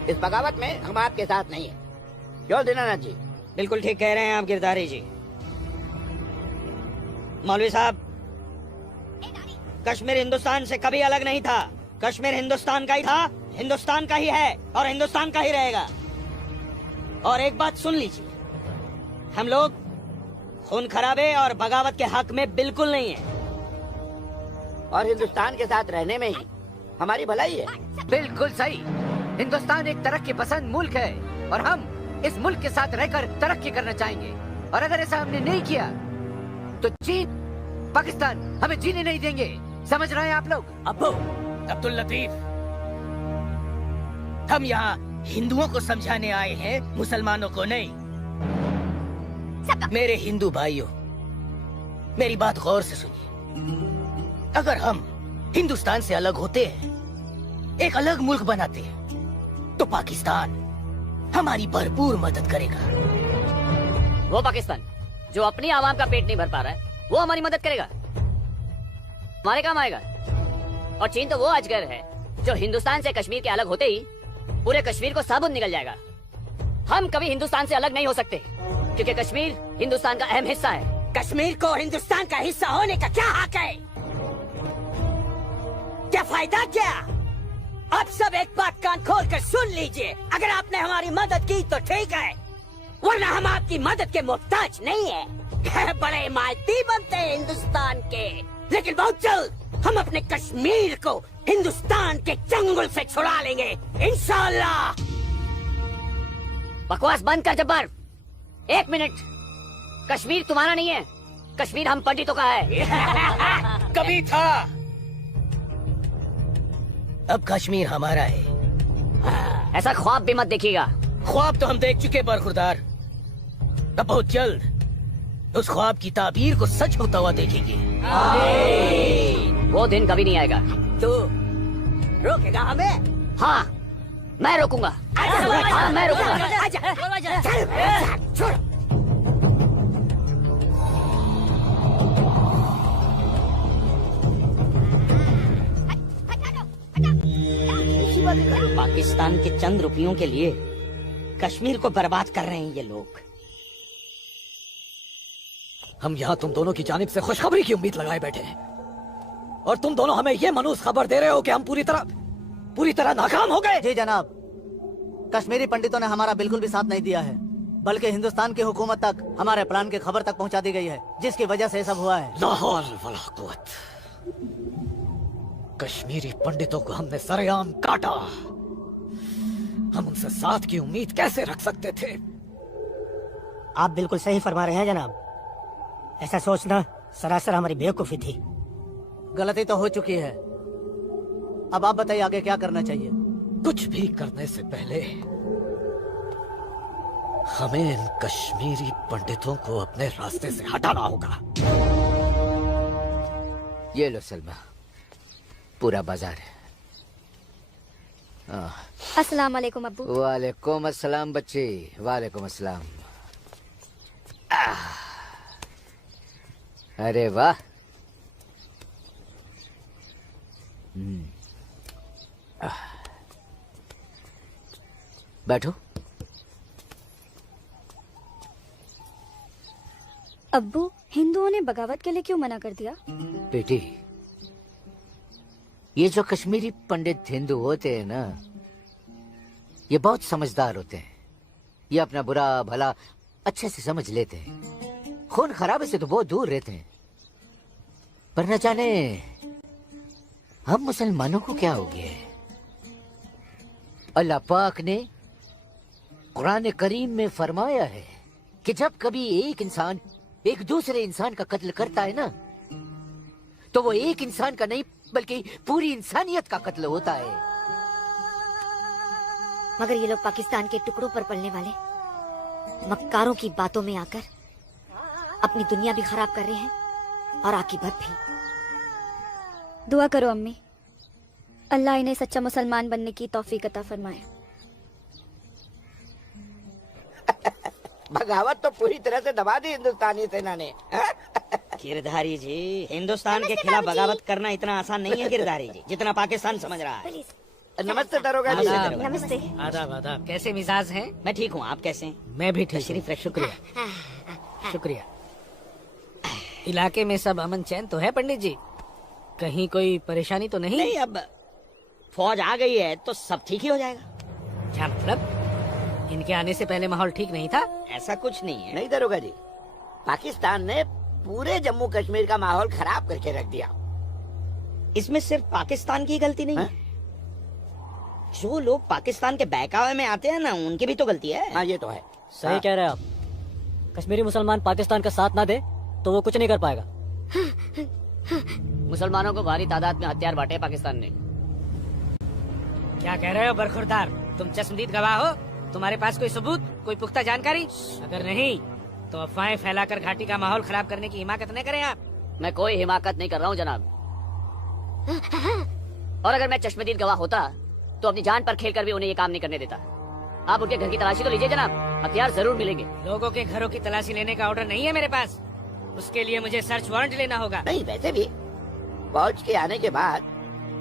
इस बगावत में हम आपके साथ नहीं है। क्यों दीनानाथ जी? बिल्कुल ठीक कह रहे हैं आप गिरधारी जी। मौलवी साहब, कश्मीर हिंदुस्तान से कभी अलग नहीं था। कश्मीर हिंदुस्तान का ही था, हिंदुस्तान का ही है और हिंदुस्तान का ही रहेगा। और एक बात सुन लीजिए, हम लोग खून खराबे और बगावत के हक में बिल्कुल नहीं है। और हिंदुस्तान के साथ रहने में ही हमारी भलाई है। बिल्कुल सही। हिंदुस्तान एक तरक्की पसंद मुल्क है और हम इस मुल्क के साथ रहकर तरक्की करना चाहेंगे। और अगर ऐसा हमने नहीं किया तो चीन पाकिस्तान हमें जीने नहीं देंगे, समझ रहे हैं आप लोग? अब्बू, अब्दुल लतीफ, हम यहाँ हिंदुओं को समझाने आए हैं, मुसलमानों को नहीं। मेरे हिंदू भाइयों, मेरी बात गौर से सुनिए। अगर हम हिंदुस्तान से अलग होते हैं, एक अलग मुल्क बनाते हैं, तो पाकिस्तान हमारी भरपूर मदद करेगा। वो पाकिस्तान जो अपनी आवाम का पेट नहीं भर पा रहा है, वो हमारी मदद करेगा, हमारे काम आएगा। और चीन तो वो अजगर है जो हिंदुस्तान से कश्मीर के अलग होते ही पूरे कश्मीर को साबुत निकल जाएगा। हम कभी हिंदुस्तान से अलग नहीं हो सकते, क्योंकि कश्मीर हिंदुस्तान का अहम हिस्सा है। कश्मीर को हिंदुस्तान का हिस्सा होने का क्या हक है? क्या फायदा क्या? आप सब एक बात कान खोल कर सुन लीजिए, अगर आपने हमारी मदद की तो ठीक है, वरना हम आपकी मदद के मोहताज नहीं है। बड़े मायती बनते हैं हिंदुस्तान के, लेकिन बहुत जल्द हम अपने कश्मीर को हिंदुस्तान के चंगुल से छुड़ा लेंगे, इंशाअल्लाह। बकवास बंद कर जब्बार। 1 मिनट, कश्मीर तुम्हारा नहीं है, कश्मीर हम पंडितों का है। कभी था, अब कश्मीर हमारा है। ऐसा ख्वाब भी मत देखिएगा। ख्वाब तो हम देख चुके बरखुरदार, अब बहुत जल्द उस ख्वाब की ताबीर को सच होता हुआ देखेंगे। वो दिन कभी नहीं आएगा। तू रोकेगा हमें? हाँ, मैं रोकूंगा। हाँ, मैं रोकूंगा। छोड़। पाकिस्तान के चंद रुपयों के लिए कश्मीर को बर्बाद कर रहे हैं ये लोग। हम यहाँ तुम दोनों की जानिब से खुशखबरी की उम्मीद लगाए बैठे हैं, और तुम दोनों हमें ये मनूस खबर दे रहे हो कि हम पूरी तरह नाकाम हो गए। जी जनाब, कश्मीरी पंडितों ने हमारा बिल्कुल भी साथ नहीं दिया है, बल्कि हिंदुस्तान की हुकूमत तक हमारे प्लान की खबर तक पहुंचा दी गई है, जिसकी वजह से सब हुआ है। ला हौल वला कुव्वत। कश्मीरी पंडितों को हमने सरेआम काटा। हम उनसे साथ की उम्मीद कैसे रख सकते थे? आप बिल्कुल सही फरमा रहे हैं जनाब, ऐसा सोचना सरासर हमारी बेवकूफी थी। गलती तो हो चुकी है, अब आप बताइए आगे क्या करना चाहिए? कुछ भी करने से पहले हमें इन कश्मीरी पंडितों को अपने रास्ते से हटाना होगा। ये लो सलमा, पूरा बाजार है। अस्सलाम वालेकुम अब्बू। वालेकुम अस्सलाम बच्चे, वालेकुम अस्सलाम। अरे वाह, बैठो। अब्बू, हिंदुओं ने बगावत के लिए क्यों मना कर दिया? बेटी, ये जो कश्मीरी पंडित हिंदू होते हैं ना, ये बहुत समझदार होते हैं। ये अपना बुरा भला अच्छे से समझ लेते हैं, खून खराबे से तो बहुत दूर रहते हैं। पर न जाने हम मुसलमानों को क्या हो गया है। अल्लाह पाक ने कुरान करीम में फरमाया है कि जब कभी एक इंसान एक दूसरे इंसान का कत्ल करता है ना, तो वो एक इंसान का नहीं बल्कि पूरी इंसानियत का कत्ल होता है। मगर ये लोग पाकिस्तान के टुकड़ों पर पलने वाले मक्कारों की बातों में आकर अपनी दुनिया भी खराब कर रहे हैं और आकीबत भी। दुआ करो अम्मी, अल्लाह इन्हें सच्चा मुसलमान बनने की तौफीक अता फरमाए। बगावत तो पूरी तरह से दबा दी हिंदुस्तानी सेना ने। गिरधारी जी, हिंदुस्तान के खिलाफ बगावत करना इतना आसान नहीं है गिरधारी जी, जितना पाकिस्तान समझ रहा है। नमस्ते दरोगा जी। नमस्ते। आदाब आदाब। कैसे मिजाज हैं? मैं ठीक हूँ, आप कैसे हैं? मैं भी ठीक। तशरीफ रखिए। शुक्रिया शुक्रिया। इलाके में सब अमन चैन तो है पंडित जी? कहीं कोई परेशानी तो नहीं? नहीं, अब फौज आ गई है तो सब ठीक ही हो जाएगा। क्या मतलब? इनके आने से पहले माहौल ठीक नहीं था? ऐसा कुछ नहीं है। नहीं दरोगा जी, पाकिस्तान ने पूरे जम्मू कश्मीर का माहौल खराब करके रख दिया। इसमें सिर्फ पाकिस्तान की गलती नहीं है, जो लोग पाकिस्तान के बहकावे में आते हैं ना, उनकी भी तो गलती है। हाँ, ये तो है। सही कह रहे हैं आप। कश्मीरी मुसलमान पाकिस्तान का साथ ना दे तो वो कुछ नहीं कर पाएगा। मुसलमानों को भारी तादाद में हथियार बांटे पाकिस्तान ने। क्या कह रहे हो बरखुरदार? तुम चश्मदीद गवाह हो? तुम्हारे पास कोई सबूत, कोई पुख्ता जानकारी? अगर नहीं तो अफवाहें फैलाकर घाटी का माहौल खराब करने की हिमाकत न करें आप। मैं कोई हिमाकत नहीं कर रहा हूँ जनाब। और अगर मैं चश्मदीद गवाह होता तो अपनी जान पर खेलकर भी उन्हें ये काम नहीं करने देता। आप उनके घर की तलाशी तो लीजिए जनाब, हथियार जरूर मिलेंगे। लोगों के घरों की तलाशी लेने का ऑर्डर नहीं है मेरे पास, उसके लिए मुझे सर्च वारंट लेना होगा। नहीं, वैसे भी फौज के आने के बाद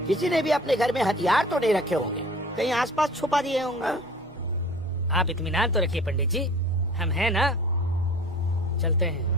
किसी ने भी अपने घर में हथियार तो नहीं रखे होंगे, कहीं आसपास छुपा दिए होंगे। आप इत्मीनान तो रखिए पंडित जी, हम हैं ना, चलते हैं।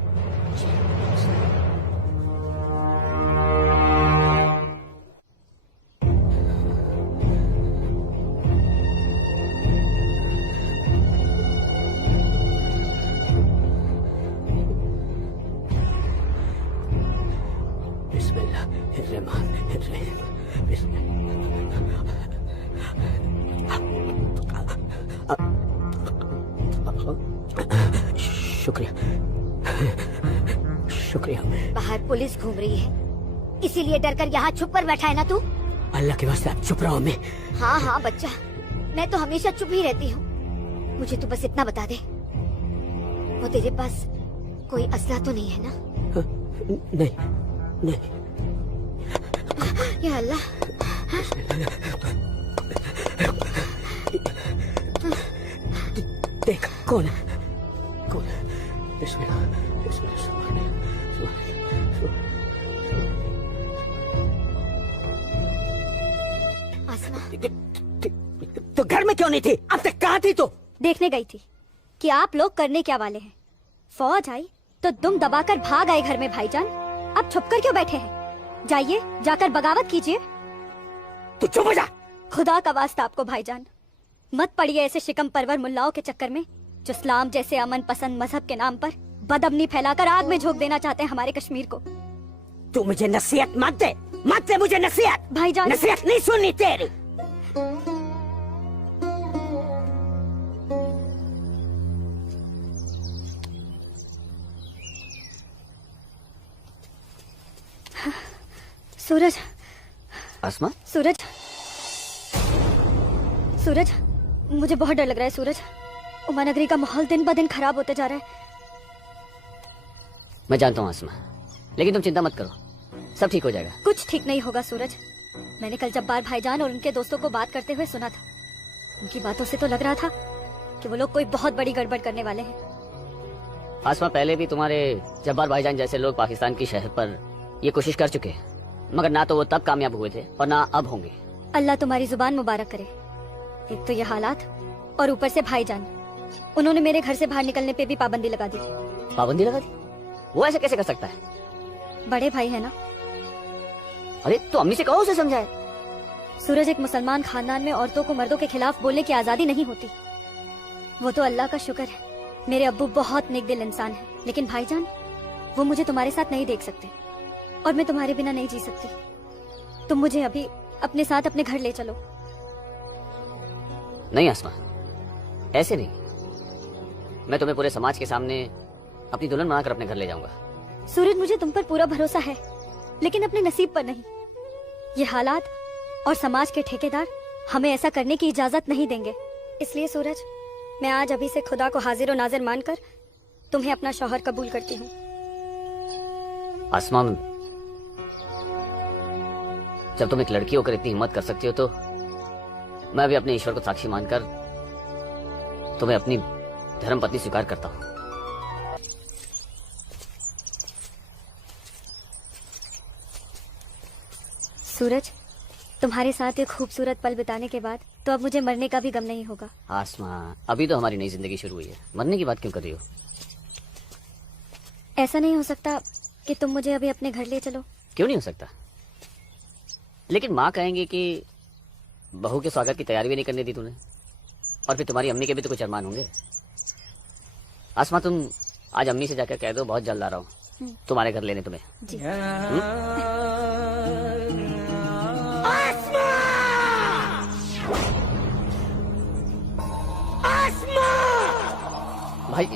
शुक्रिया। बाहर पुलिस घूम रही है, इसीलिए डर कर यहाँ छुप कर बैठा है ना तू? अल्लाह के वास्ते आप चुप रहो। मैं हाँ हाँ बच्चा, मैं तो हमेशा चुप ही रहती हूँ। मुझे तू बस इतना बता दे, वो तेरे पास कोई असला तो नहीं है ना? नहीं नहीं। या अल्लाह, देख कौन है, कौन है? बिस्मिल्लाह, बिस्मिल्लाह। आसमा, तो घर में क्यों नहीं थी? अब तक कहाँ थी? तो देखने गई थी कि आप लोग करने क्या वाले हैं। फौज आई तो दुम दबाकर भाग आए घर में भाईजान। अब छुप कर क्यों बैठे हैं? जाइए, जाकर बगावत कीजिए। तू चुप हो जा। खुदा का वास्ता आपको भाईजान, मत पड़िए ऐसे शिकम परवर मुल्लाओं के चक्कर में जो इस्लाम जैसे अमन पसंद मजहब के नाम पर बदअमनी फैलाकर आग में झोंक देना चाहते हैं हमारे कश्मीर को। तू मुझे नसीहत मत दे, मत दे मुझे नसीहत। भाईजान, नसीहत नहीं सुननी तेरी। सूरज, आसमा, सूरज, सूरज, मुझे बहुत डर लग रहा है सूरज। उमा नगरी का माहौल दिन ब दिन खराब होते जा रहा है। मैं जानता हूँ आसमा, लेकिन तुम चिंता मत करो, सब ठीक हो जाएगा। कुछ ठीक नहीं होगा सूरज। मैंने कल जब्बार भाईजान और उनके दोस्तों को बात करते हुए सुना था। उनकी बातों से तो लग रहा था कि वो लोग कोई बहुत बड़ी गड़बड़ करने वाले हैं। आसमा, पहले भी तुम्हारे जब्बार भाईजान जैसे लोग पाकिस्तान की शहर पर ये कोशिश कर चुके हैं, मगर ना तो वो तब कामयाब हुए थे और ना अब होंगे। अल्लाह तुम्हारी जुबान मुबारक करे। एक तो ये हालात और ऊपर से भाईजान, उन्होंने मेरे घर से बाहर निकलने पे भी पाबंदी लगा दी। पाबंदी लगा दी? वो ऐसे कैसे कर सकता है? बड़े भाई है ना। अरे तो अम्मी से कहो, उसे समझाए। सूरज, एक मुसलमान खानदान में औरतों को मर्दों के खिलाफ बोलने की आजादी नहीं होती। वो तो अल्लाह का शुक्र है, मेरे अब्बू बहुत नेक दिल इंसान है। लेकिन भाईजान, वो मुझे तुम्हारे साथ नहीं देख सकते और मैं तुम्हारे बिना नहीं जी सकती। तुम मुझे अभी अपने साथ अपने घर ले चलो। नहीं आसमा, ऐसे नहीं। मैं तुम्हें पूरे समाज के सामने अपनी दुल्हन बनाकर अपने घर ले जाऊंगा। सूरज, मुझे तुम पर पूरा भरोसा है, लेकिन अपने नसीब पर नहीं। ये हालात और समाज के ठेकेदार हमें ऐसा करने की इजाजत नहीं देंगे। इसलिए सूरज, मैं आज अभी से खुदा को हाजिर और नाजिर मानकर तुम्हें अपना शौहर कबूल करती हूँ। आसमा, जब तुम एक लड़की होकर इतनी हिम्मत कर सकती हो तो मैं भी अपने ईश्वर को साक्षी मानकर तुम्हें अपनी धर्मपत्नी स्वीकार करता हूँ। सूरज, तुम्हारे साथ एक खूबसूरत पल बिताने के बाद तो अब मुझे मरने का भी गम नहीं होगा। आसमा, अभी तो हमारी नई जिंदगी शुरू हुई है, मरने की बात क्यों कर रही हो? ऐसा नहीं हो सकता कि तुम मुझे अभी अपने घर ले चलो? क्यों नहीं हो सकता? लेकिन माँ कहेंगे कि बहू के स्वागत की तैयारी भी नहीं करने दी तूने, और फिर तुम्हारी अम्मी के भी तो कुछ अरमान होंगे। आसमा, तुम आज अम्मी से जाकर कह दो बहुत जल्द आ रहा हूँ तुम्हारे घर लेने तुम्हें। जी। भाई,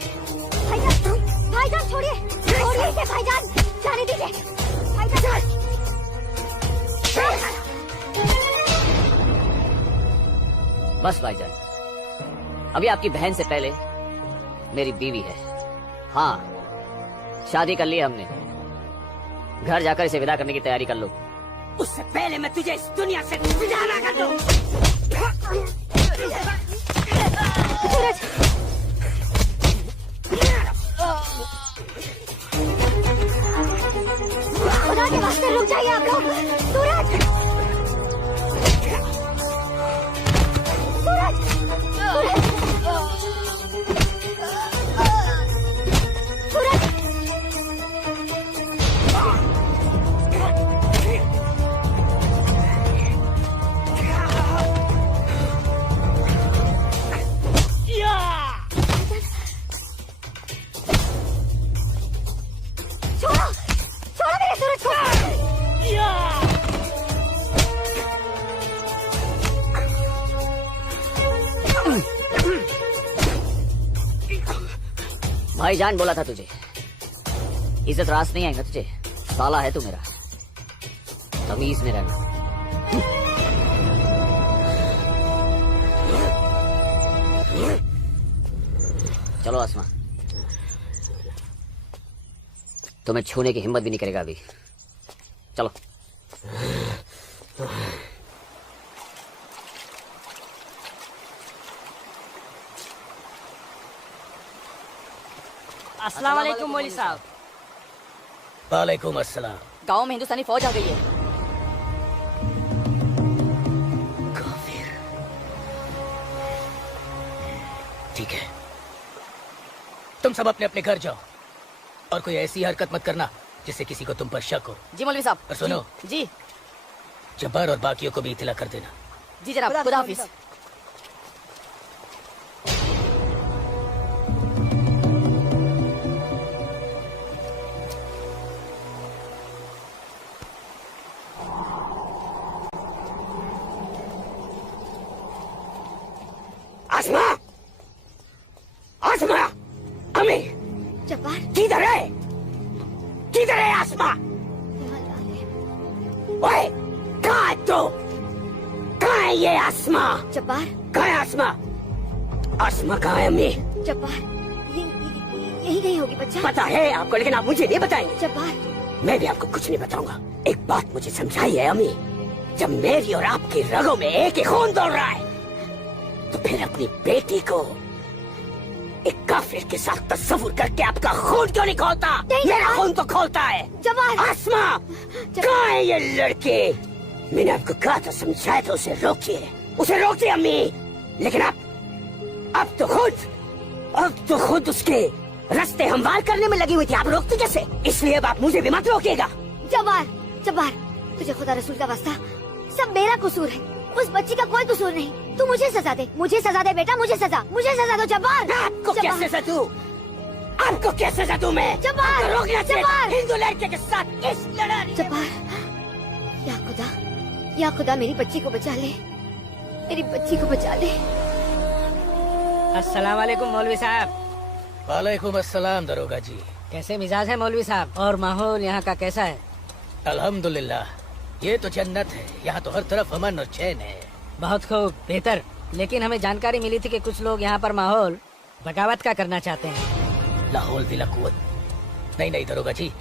भाईजान, भाईजान छोड़िए, छोड़िए इसे भाईजान, जाने दीजिए, भाईजान। बस भाईजान, अभी आपकी बहन से पहले मेरी बीवी है। हाँ, शादी कर ली है हमने। घर जाकर इसे विदा करने की तैयारी कर लो। उससे पहले मैं तुझे इस दुनिया से विदा ना कर दूं। सूरज, खुदा के वास्ते रुक जाइए आप लोग। सूरज, सूरज, सूरज, सूरज। छोड़ो, छोड़ो मेरे सूरज को। भाईजान बोला था तुझे, इज्जत रास नहीं आएगा तुझे। साला है तू मेरा, तमीज में रहना। चलो आसमा, तुम्हें छूने की हिम्मत भी नहीं करेगा अभी। चलो। अस्सलाम वालेकुम मौलवी साहब। वालेकुम अस्सलाम। गांव में हिंदुस्तानी फौज आ गई है। ठीक है, तुम सब अपने अपने घर जाओ और कोई ऐसी हरकत मत करना जिससे किसी को तुम पर शक हो। जी मौलवी साहब। और सुनो जी जब्बार और बाकियों को भी इत्तला कर देना। जी जनाब, खुदा हाफिज। आसमा, आसमा, अम्मी, जब्बार, किधर है? किधर है आसमा? ओए, कहाँ है तू? कहाँ है ये आसमा? जब्बार, कहाँ है आसमा? आसमा कहाँ है अम्मी? जब्बार, यही नहीं होगी बच्चा। पता है आपको, लेकिन आप मुझे नहीं बताएंगे। जब्बार, मैं भी आपको कुछ नहीं बताऊंगा। एक बात मुझे समझाई है अम्मी, जब मेरी और आपकी रगों में एक ही खून दौड़ रहा है, तो फिर अपनी बेटी को एक काफिर के साथ तस्वुर करके आपका खून क्यों नहीं खोलता? मेरा खून तो खोलता है। जब्बार, आसमा, कहाँ है ये लड़के? मैंने आपको कहा था, समझाया था, उसे रोकिए, उसे रोकिए अम्मी। लेकिन अब तो खुद उसके रास्ते हमवार करने में लगी हुई थी। आप रोकते कैसे? इसलिए अब आप मुझे भी मत रोकिएगा। जब्बार, जब्बार, तुझे खुदा रसूल का वास्ता, सब मेरा कसूर है, उस बच्ची का कोई कसूर नहीं। तू मुझे सजा दे, मुझे सजा दे बेटा, मुझे सजा दो जब्बार। आपको क्या सजा दूं? आपको क्या सजा दूं मैं? जब्बार, रोकना चाहिए जब्बार, हिंदू लड़के के साथ इस लड़ाई। जब्बार, या खुदा मेरी बच्ची को बचा ले, मेरी बच्ची को बचा ले। अस्सलाम वालेकुम मौलवी साहब। वालेकुम अस्सलाम दरोगा जी। कैसे मिजाज है मौलवी साहब, और माहौल यहाँ का कैसा है? अल्हम्दुलिल्लाह, ये तो जन्नत है। यहाँ तो हर तरफ अमन और चैन है। बहुत खूब, बेहतर। लेकिन हमें जानकारी मिली थी कि कुछ लोग यहाँ पर माहौल बगावत का करना चाहते हैं। लाहौल विला कुव्वत। नहीं दरोगा जी,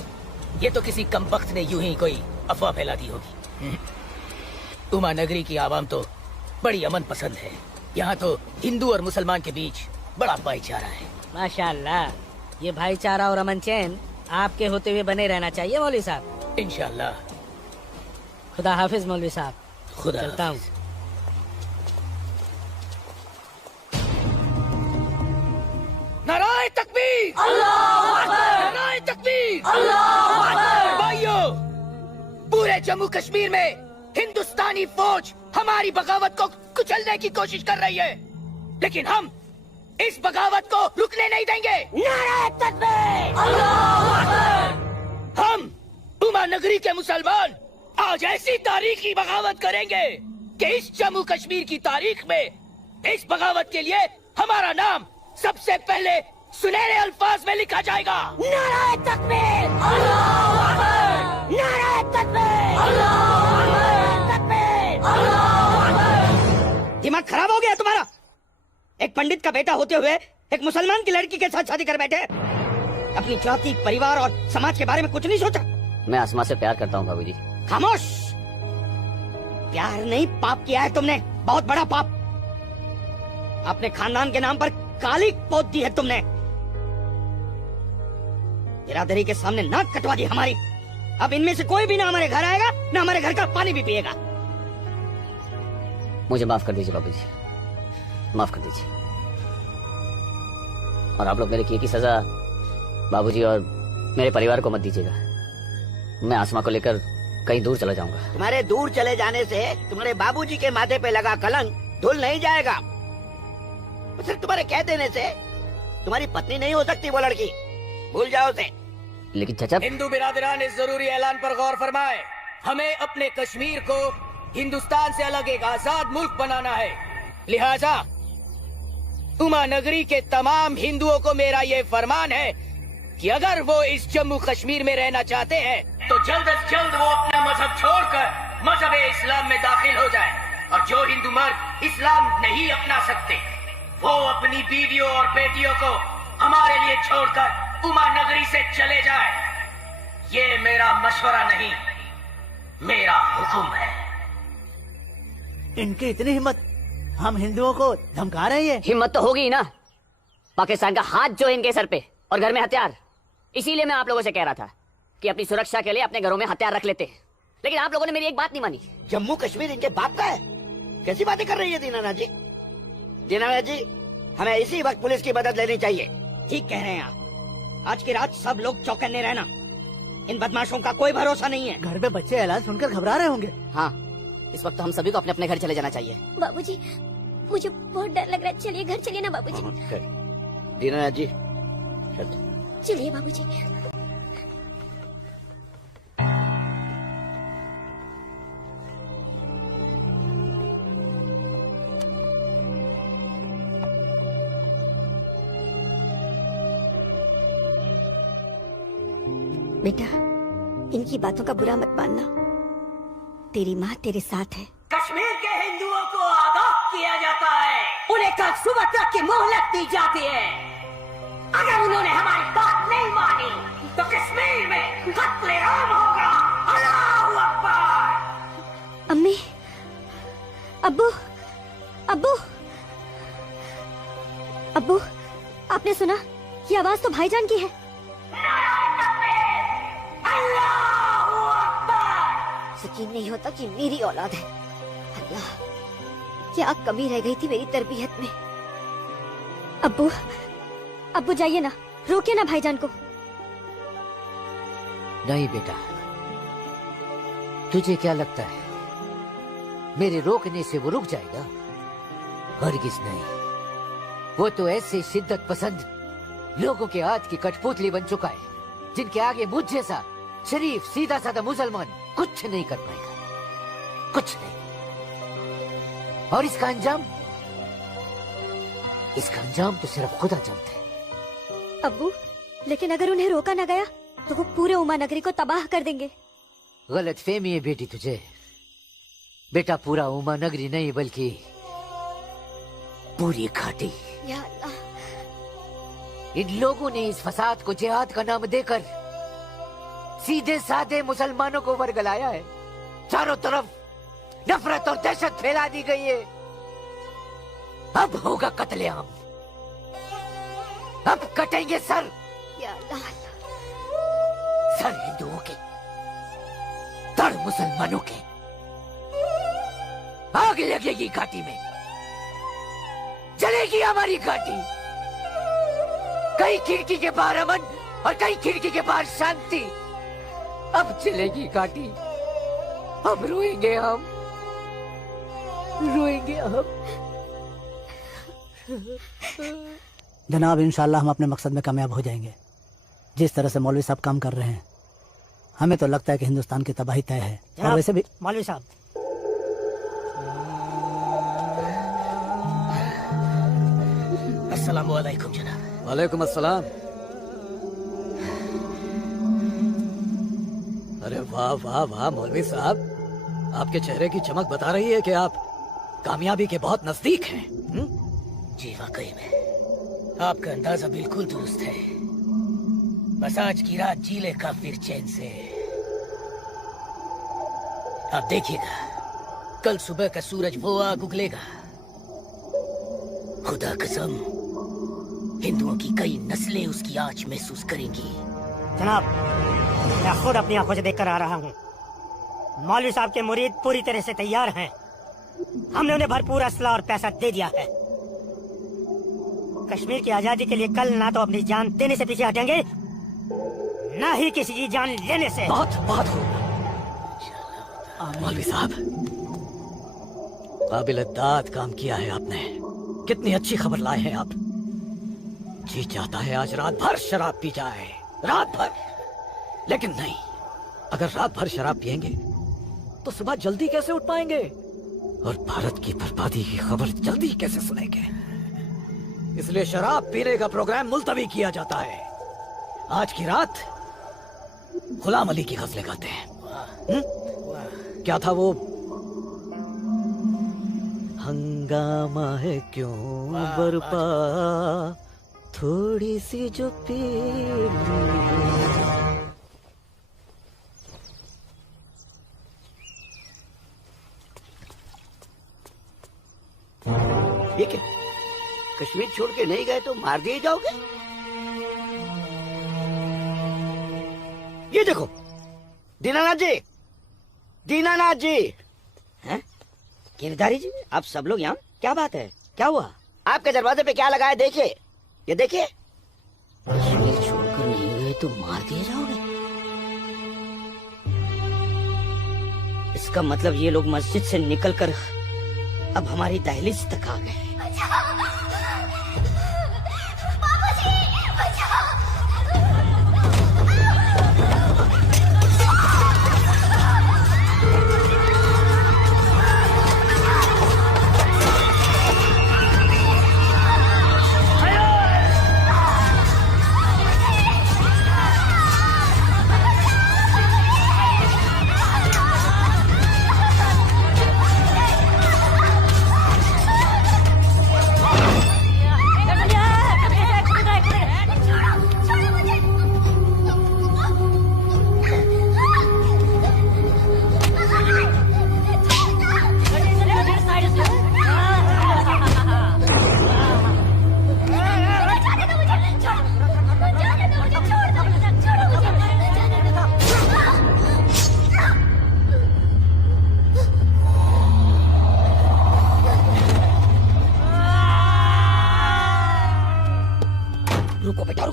ये तो किसी कमबख्त ने यूं ही कोई अफवाह फैला दी होगी। उमा नगरी की आवाम तो बड़ी अमन पसंद है। यहाँ तो हिंदू और मुसलमान के बीच बड़ा भाईचारा है। माशाअल्लाह, ये भाईचारा और अमन चैन आपके होते हुए बने रहना चाहिए मौलवी साहब। इंशाअल्लाह। खुदा हाफिज मौलवी साहब। खुदा चलता हूँ। नाराए तकबीर, अल्लाहू अकबर, नाराए तकबीर, अल्लाहू अकबर। भाइयों, पूरे जम्मू कश्मीर में हिंदुस्तानी फौज हमारी बगावत को कुचलने की कोशिश कर रही है, लेकिन हम इस बगावत को रुकने नहीं देंगे। नाराए तकबीर, अल्लाहू अकबर। हम उमा नगरी के मुसलमान आज ऐसी तारीखी बगावत करेंगे कि इस जम्मू कश्मीर की तारीख में इस बगावत के लिए हमारा नाम सबसे पहले सुनहरे अल्फाज में लिखा जाएगा। नाराए तकबीर, अल्लाहू अकबर, नाराए तकबीर, अल्लाहू अकबर, तकबीर, अल्लाहू अकबर। दिमाग खराब हो गया तुम्हारा? एक पंडित का बेटा होते हुए एक मुसलमान की लड़की के साथ शादी कर बैठे। अपनी जाति, परिवार और समाज के बारे में कुछ नहीं सोचा। मैं आसमा से प्यार करता हूँ बाबूजी। खामोश। प्यार नहीं, पाप किया है तुमने, बहुत बड़ा पाप। अपने खानदान के नाम पर काली पोत दी है तुमने। बिरादरी के सामने नाक कटवा दी हमारी। अब इनमें से कोई भी ना हमारे घर आएगा, ना हमारे घर का पानी भी पिएगा। मुझे माफ कर दीजिए बाबूजी, माफ कर दीजिए। और आप लोग मेरे किए की सजा बाबूजी और मेरे परिवार को मत दीजिएगा। मैं आसमा को लेकर कहीं दूर चला जाऊंगा। तुम्हारे दूर चले जाने से तुम्हारे बाबूजी के माथे पे लगा कलंक धुल नहीं जाएगा। सिर्फ तुम्हारे कह देने से तुम्हारी पत्नी नहीं हो सकती वो लड़की, भूल जाओ उसे। लेकिन चाचा, हिंदू बिरादरान इस जरूरी ऐलान पर गौर फरमाए। हमें अपने कश्मीर को हिंदुस्तान से अलग एक आजाद मुल्क बनाना है। लिहाजा उमा नगरी के तमाम हिंदुओं को मेरा ये फरमान है कि अगर वो इस जम्मू कश्मीर में रहना चाहते हैं तो जल्द से जल्द वो अपना मजहब छोड़कर मजहब इस्लाम में दाखिल हो जाए। और जो हिंदू मर्द इस्लाम नहीं अपना सकते वो अपनी बीवियों और बेटियों को हमारे लिए छोड़कर उमा नगरी से चले जाए। ये मेरा मशवरा नहीं, मेरा हुक्म है। इनकी इतनी हिम्मत, हम हिंदुओं को धमका रहे हैं। हिम्मत तो होगी ही ना। पाकिस्तान का हाथ जो है इनके सर पे और घर में हथियार। इसीलिए मैं आप लोगों से कह रहा था कि अपनी सुरक्षा के लिए अपने घरों में हथियार रख लेते। लेकिन आप लोगों ने मेरी एक बात नहीं मानी। जम्मू कश्मीर इनके बाप का है? कैसी बातें कर रही है दीनानाथ जी? दीनानाथ जी, हमें इसी वक्त पुलिस की मदद लेनी चाहिए। ठीक कह रहे हैं आप। आज की रात सब लोग चौकन्ने रहना। इन बदमाशों का कोई भरोसा नहीं है। घर में बच्चे ऐलान सुनकर घबरा रहे होंगे। हाँ, इस वक्त हम सभी को अपने अपने घर चले जाना चाहिए। बाबूजी, मुझे बहुत डर लग रहा है। चलिए घर चलिए ना बाबूजी। दीनानाथ जी, चलिए बाबूजी। बेटा, इनकी बातों का बुरा मत मानना। तेरी माँ तेरे साथ है। कश्मीर के हिंदुओं को आगाह किया जाता है। उन्हें कल सुबह तक की मोहलत दी जाती है। अगर उन्होंने हमारी बात नहीं मानी तो कश्मीर में कत्लेआम होगा। अल्लाहू अकबर। अम्मी, अब्बू, अब्बू, अब्बू, आपने सुना? ये आवाज तो भाईजान की है। यकीन नहीं होता कि मेरी औलाद है। अल्लाह, क्या कमी रह गई थी मेरी तरबियत में। अब्बू, अब्बू जाइए ना, रोकिए ना भाईजान को। नहीं बेटा, तुझे क्या लगता है मेरे रोकने से वो रुक जाएगा? हरगिज नहीं। वो तो ऐसे शिद्दत पसंद लोगों के हाथ की कठपुतली बन चुका है जिनके आगे मुझ जैसा शरीफ सीधा साधा मुसलमान कुछ नहीं कर पाएगा, कुछ नहीं। और इसका अंजाम तो सिर्फ खुदा जानता है। अब्बू, लेकिन अगर उन्हें रोका ना गया तो वो पूरे उमा नगरी को तबाह कर देंगे। गलत फहमी है बेटी तुझे। बेटा, पूरा उमा नगरी नहीं बल्कि पूरी घाटी। या अल्लाह, इन लोगों ने इस फसाद को जिहाद का नाम देकर सीधे साधे मुसलमानों को वर्गलाया है। चारों तरफ नफरत और दहशत फैला दी गई है। अब होगा कत्लेआम, अब कटेंगे सर। या अल्लाह, सर हिंदुओं के, धड़ मुसलमानों के। आग लगेगी घाटी में, जलेगी हमारी घाटी। कई खिड़की के बाहर अमन और कई खिड़की के बाहर शांति। अब चलेगी घाटी, अब रोएंगे हम, रोएंगे हम। जनाब, इंशाल्लाह हम अपने मकसद में कामयाब हो जाएंगे। जिस तरह से मौलवी साहब काम कर रहे हैं, हमें तो लगता है कि हिंदुस्तान की तबाही तय है। और वैसे भी मौलवी साहब, अस्सलामुअलैकुम जनाब। वालेकुम अस्सलाम। अरे वाह वाह वाह मौलवी साहब, आपके चेहरे की चमक बता रही है कि आप कामयाबी के बहुत नजदीक हैं। जी वाकई में आपका अंदाजा बिल्कुल दुरुस्त है। बस आज की रात जी ले का फिर चैन से। आप देखिएगा कल सुबह का सूरज वो आग उगलेगा। खुदा कसम हिंदुओं की कई नस्लें उसकी आंच महसूस करेंगी। जनाब, मैं खुद अपनी आंखों से देखकर आ रहा हूँ। मौलवी साहब के मुरीद पूरी तरह से तैयार हैं। हमने उन्हें भरपूर असला और पैसा दे दिया है। कश्मीर की आजादी के लिए कल ना तो अपनी जान देने से पीछे हटेंगे, ना ही किसी की जान लेने से। बहुत बहुत मौलवी साहब, काबिल-ए-दाद काम किया है आपने। कितनी अच्छी खबर लाए हैं आप। जी चाहता है आज रात भर शराब पी जाए, रात भर। लेकिन नहीं, अगर रात भर शराब पिएंगे तो सुबह जल्दी कैसे उठ पाएंगे और भारत की बर्बादी की खबर जल्दी कैसे सुनेंगे। इसलिए शराब पीने का प्रोग्राम मुलतवी किया जाता है। आज की रात गुलाम अली की गजलें गाते हैं। क्या था वो? हंगामा है क्यों बरपा, थोड़ी सी जो पी। ये क्या, कश्मीर छोड़ के नहीं गए तो मार दिए जाओगे? ये देखो दीनानाथ जी, दीनानाथ जी। हैं? गिरधारी जी, आप सब लोग यहाँ? क्या बात है, क्या हुआ? आपके दरवाजे पे क्या लगा है देखिए, ये देखिए। कश्मीर छोड़कर नहीं गए तो मार दिए जाओगे? इसका मतलब ये लोग मस्जिद से निकलकर अब हमारी दहलीज तक आ गए।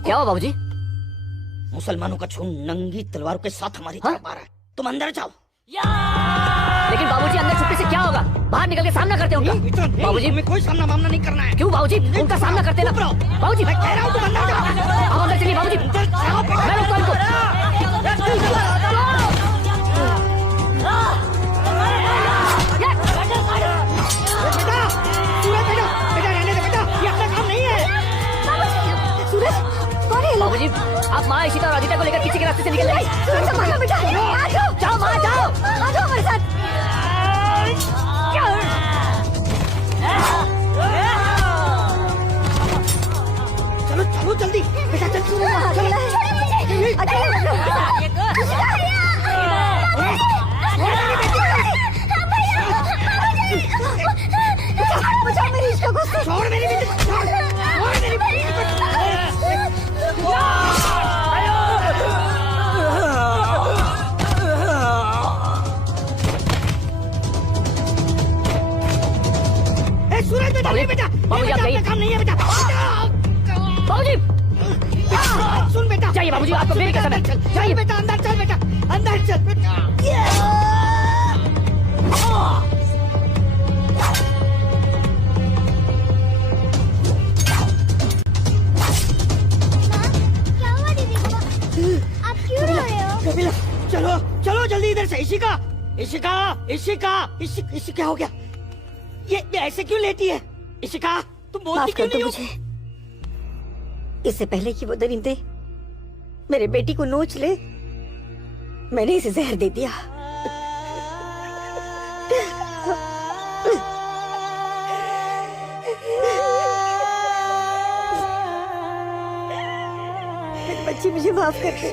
क्या हुआ बाबूजी? मुसलमानों का खून नंगी तलवारों के साथ हमारी तरफ आ रहा है। तुम अंदर जाओ। लेकिन बाबूजी अंदर छुपने से क्या होगा? बाहर निकल के सामना करते हैं उनका। बाबूजी हमें कोई सामना मामला नहीं करना है। क्यों बाबूजी? उनका सामना करते ना। बाबूजी मैं कह रहा हूँ तुम अंदर जाओ। आप अंदर चलिए बाबूजी। मैं रोकता हूं उनको। बाबूजी आप माँ इशिता और आदित्य को लेकर पीछे के रास्ते से निकल जाइए। बेटा जाओ माँ जाओ। आ जाओ हमारे साथ। चलो चलो जल्दी बेटा, चल चलो। बचाओ मेरी इश्क को। छोड़ मेरी बेटी को, छोड़ मेरी बेटी को। सूरज बेटा, नहीं बेटा, बाबूजी आप जाइए। काम नहीं है बेटा। बाबूजी सुन बेटा, जाइए बाबूजी, आपको मेरी कसम है। जाइए बेटा, अंदर चल बेटा, अंदर चल बेटा। कबीला, चलो चलो जल्दी इधर से। इशिका इशिका इशिका इशिका हो गया। ये ऐसे क्यों लेटी है? इशिका तुम बोलती क्यों नहीं हो? इससे पहले कि वो दरिंदे मेरे बेटी को नोच ले, मैंने इसे जहर दे दिया। मेरी बच्ची, मुझे माफ कर दे।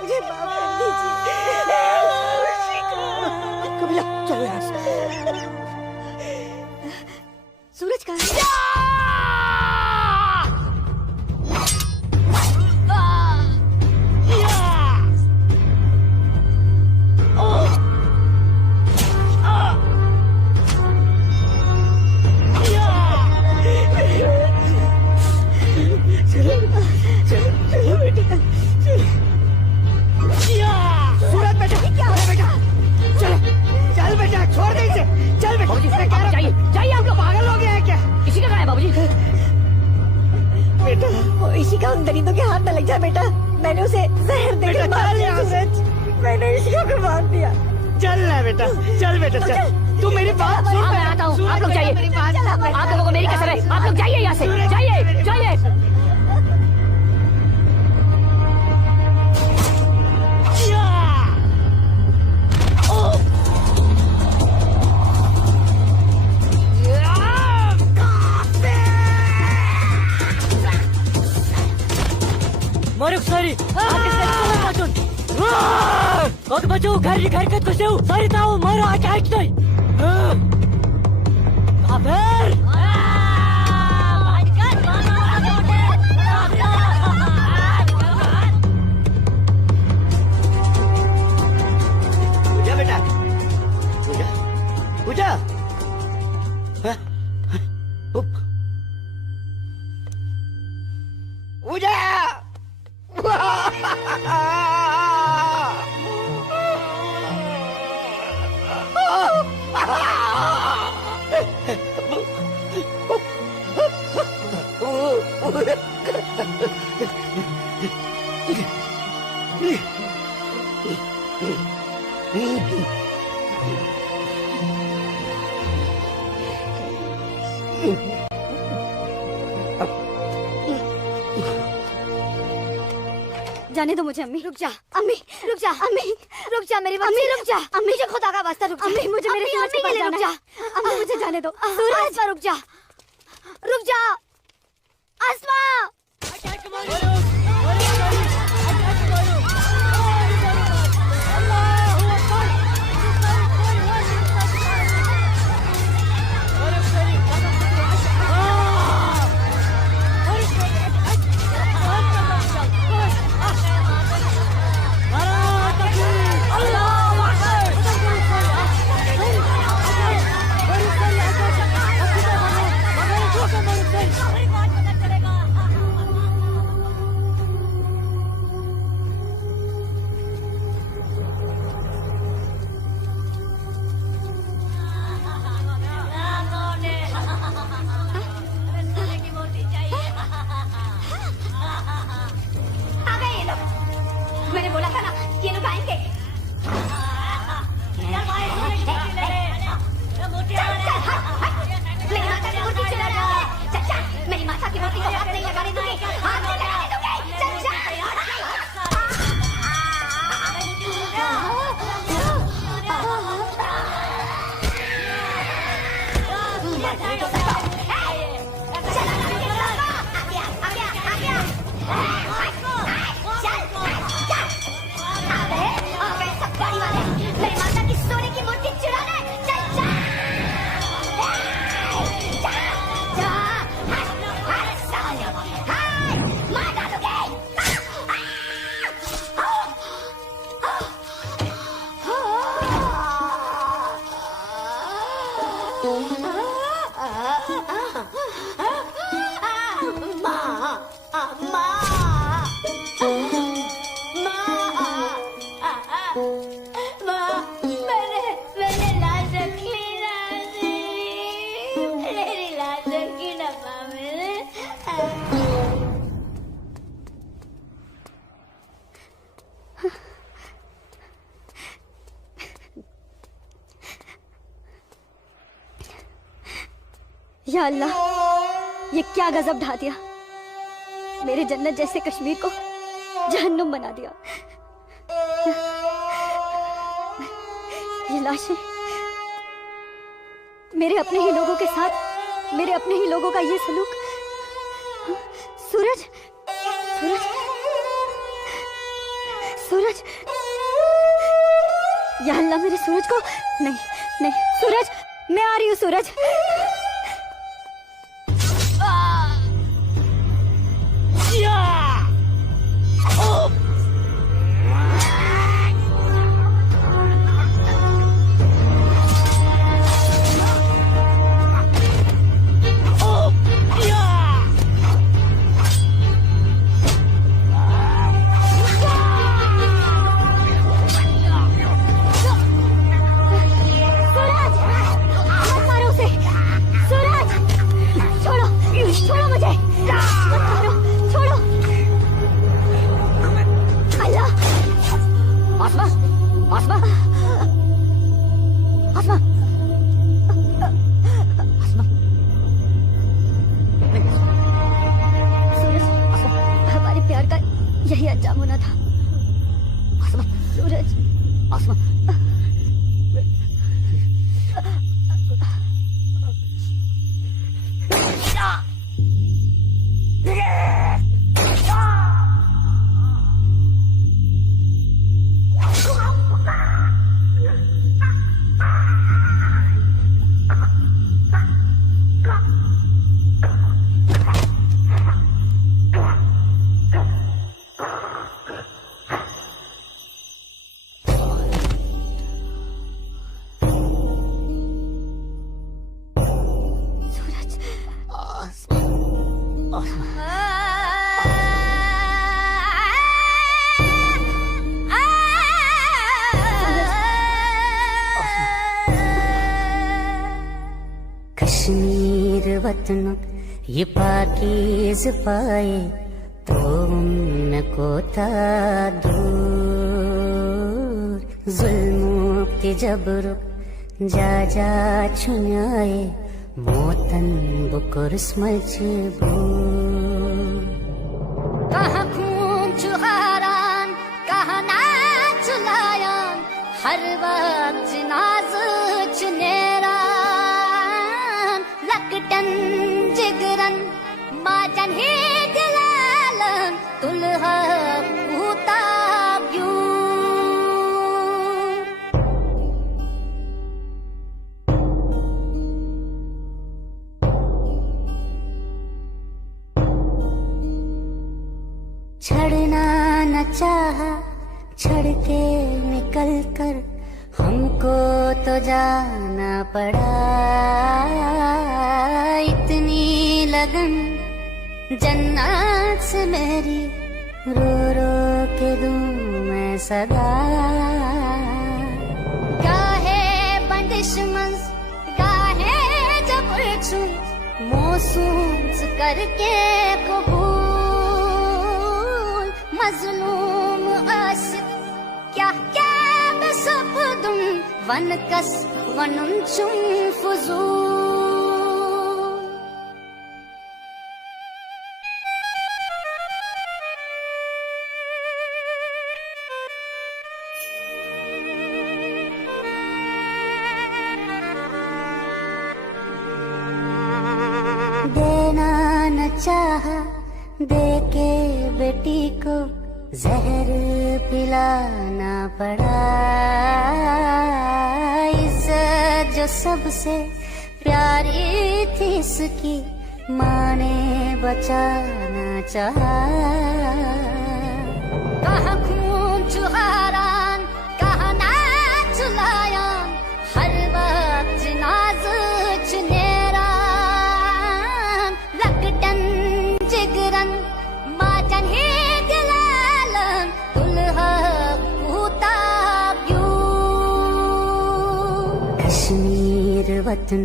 मुझे माफ कर दीजिए। कमला, चलो यहाँ से। सूरज कहाँ है? इसी का उन दरिंदों के हाथ में लग जा बेटा। मैंने उसे जहर देकर मार दिया। मैंने इसी को मार दिया। चल ना बेटा, चल बेटा, चल। तू मेरी बात सुन। मैं आता हूँ, आप लोग जाइए। आप लोगों को मेरी कसम है, आप लोग जाइए यहाँ से, जाइए जाइए। Moruk sorry, aku baju घर के तो सेव सारी ताऊ मारो अटैक नहीं। काफिर। पूजा बेटा, पूजा, पूजा। पूजा। जाने दो मुझे अम्मी। रुक जा अम्मी, रुक जा अम्मी, रुक जा मेरी अम्मी, रुक जा अम्मी, मुझे खुदा का वास्ता रुक जा अम्मी, मुझे मेरे सूरज के पास जाना है। अम्मी मुझे जाने दो। सूरज, रुक जा, रुक जा। आसमा, मैंने बोला था ना ये लोग आएंगे। मेरी माता की मूर्ति चुरा रहा है। चचा, मेरी माता की मूर्ति को हाथ नहीं लगाने दूंगी, हाथ नहीं लगाने दूंगी। चचा, मेरी माता की सोने की मूर्ति चुराना। चल जा, मार डालोगे। मैंने लाज रखी राजी, मेरी लाज रखी ना मैंने। या अल्लाह, ये क्या गजब ढा दिया। मेरे जन्नत जैसे कश्मीर को जहन्नुम बना दिया। ये लाशें मेरे अपने ही लोगों के साथ, मेरे अपने ही लोगों का ये सलूक। सूरज, सूरज, सूरज, या अल्लाह मेरे सूरज को। नहीं नहीं सूरज, मैं आ रही हूँ सूरज। कश्मीर वतन ये पाकीज़ पाए तो उनको था दूर जुल्म के जबर जा जा छुनाए मोतन बुकुर्स मजबूर। कहाँ खून चुहारान, कहाँ नाच लायान, हर वक्त नाज चुनेरान, लकटन जिगरन माजन ही दिलालन, तुलहा पूता ब्यू। छड़ना न चाहा, छड़ के निकल कर हमको तो जाना पड़ा। इतनी लगन जन्नत से मेरी रो रो के दूं मैं सदा। गाहे बंदिश मंस, गाहे जबर छू, मोसूस करके कबूल। मजलूम आशिक क्या क्या बेसब्दुम, वन कस वनुन चुम फुजूल। देना न चाहा, दे के बेटी को जहर पिलाना पड़ा। इज्जत जो सबसे प्यारी थी इसकी माँ ने बचाना चाहा। कहाँ खून चुहारान, कहाँ नाच लायान, हर वक्त नाज चुनेरान, लकटन जिगरन माजन ही दिलालन, तुलहा पूता ब्यू। कश्मीर वतन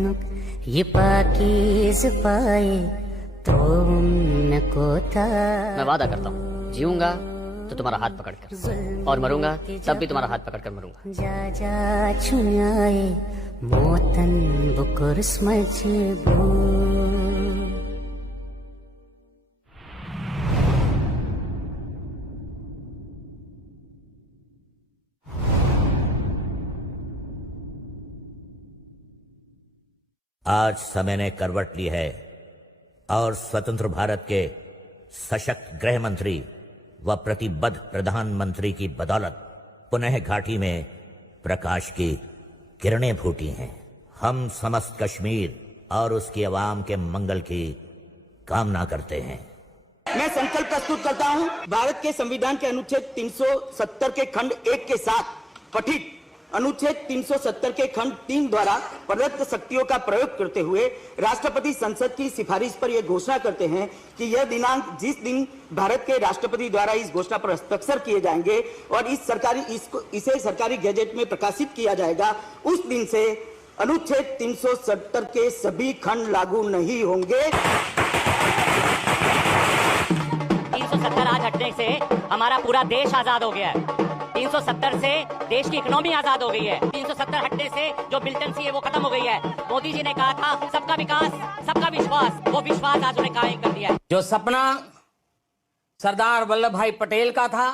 ये पाकीज़ पाए तो उनको था। मैं वादा करता हूँ, जीऊंगा तो तुम्हारा हाथ पकड़कर, और मरूंगा तब भी तुम्हारा हाथ पकड़कर मरूंगा। जा जा छुनाए मोतन बुकुर्स मजबूर। आज समय ने करवट ली है और स्वतंत्र भारत के सशक्त गृह मंत्री व प्रतिबद्ध प्रधानमंत्री की बदौलत पुनः घाटी में प्रकाश की किरणें फूटी हैं। हम समस्त कश्मीर और उसकी आवाम के मंगल की कामना करते हैं। मैं संकल्प प्रस्तुत करता हूं भारत के संविधान के अनुच्छेद 370 के खंड 1 के साथ पठित अनुच्छेद 370 के खंड 3 द्वारा प्रदत्त शक्तियों का प्रयोग करते हुए राष्ट्रपति संसद की सिफारिश पर यह घोषणा करते हैं कि यह दिनांक जिस दिन भारत के राष्ट्रपति द्वारा इस घोषणा पर हस्ताक्षर किए जाएंगे और इसे सरकारी गैजेट में प्रकाशित किया जाएगा, उस दिन से अनुच्छेद 370 के सभी खंड लागू नहीं होंगे। 370 आज हटने से हमारा पूरा देश आजाद हो गया है। 370 से देश की इकोनॉमी आजाद हो गई है। 370 हटने से जो मिलिटेंसी है वो खत्म हो गई है। मोदी जी ने कहा था सबका विकास सबका विश्वास, वो विश्वास आज उन्हें कायम कर दिया है। जो सपना सरदार वल्लभ भाई पटेल का था,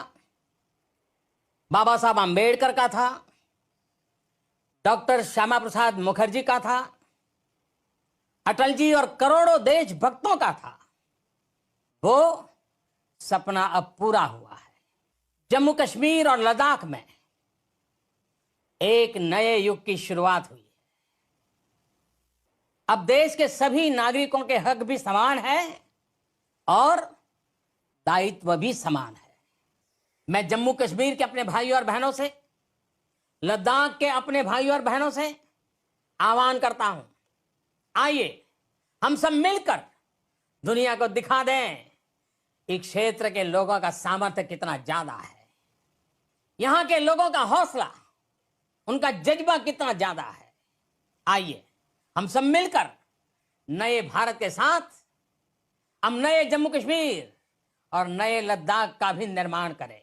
बाबा साहब आम्बेडकर का था, डॉक्टर श्यामा प्रसाद मुखर्जी का था, अटल जी और करोड़ों देशभक्तों का था, वो सपना अब पूरा हुआ है। जम्मू कश्मीर और लद्दाख में एक नए युग की शुरुआत हुई है। अब देश के सभी नागरिकों के हक भी समान है और दायित्व भी समान है। मैं जम्मू कश्मीर के अपने भाइयों और बहनों से, लद्दाख के अपने भाइयों और बहनों से आह्वान करता हूं, आइए हम सब मिलकर दुनिया को दिखा दें इस क्षेत्र के लोगों का सामर्थ्य कितना ज्यादा है, यहां के लोगों का हौसला, उनका जज्बा कितना ज्यादा है। आइए हम सब मिलकर नए भारत के साथ हम नए जम्मू कश्मीर और नए लद्दाख का भी निर्माण करें।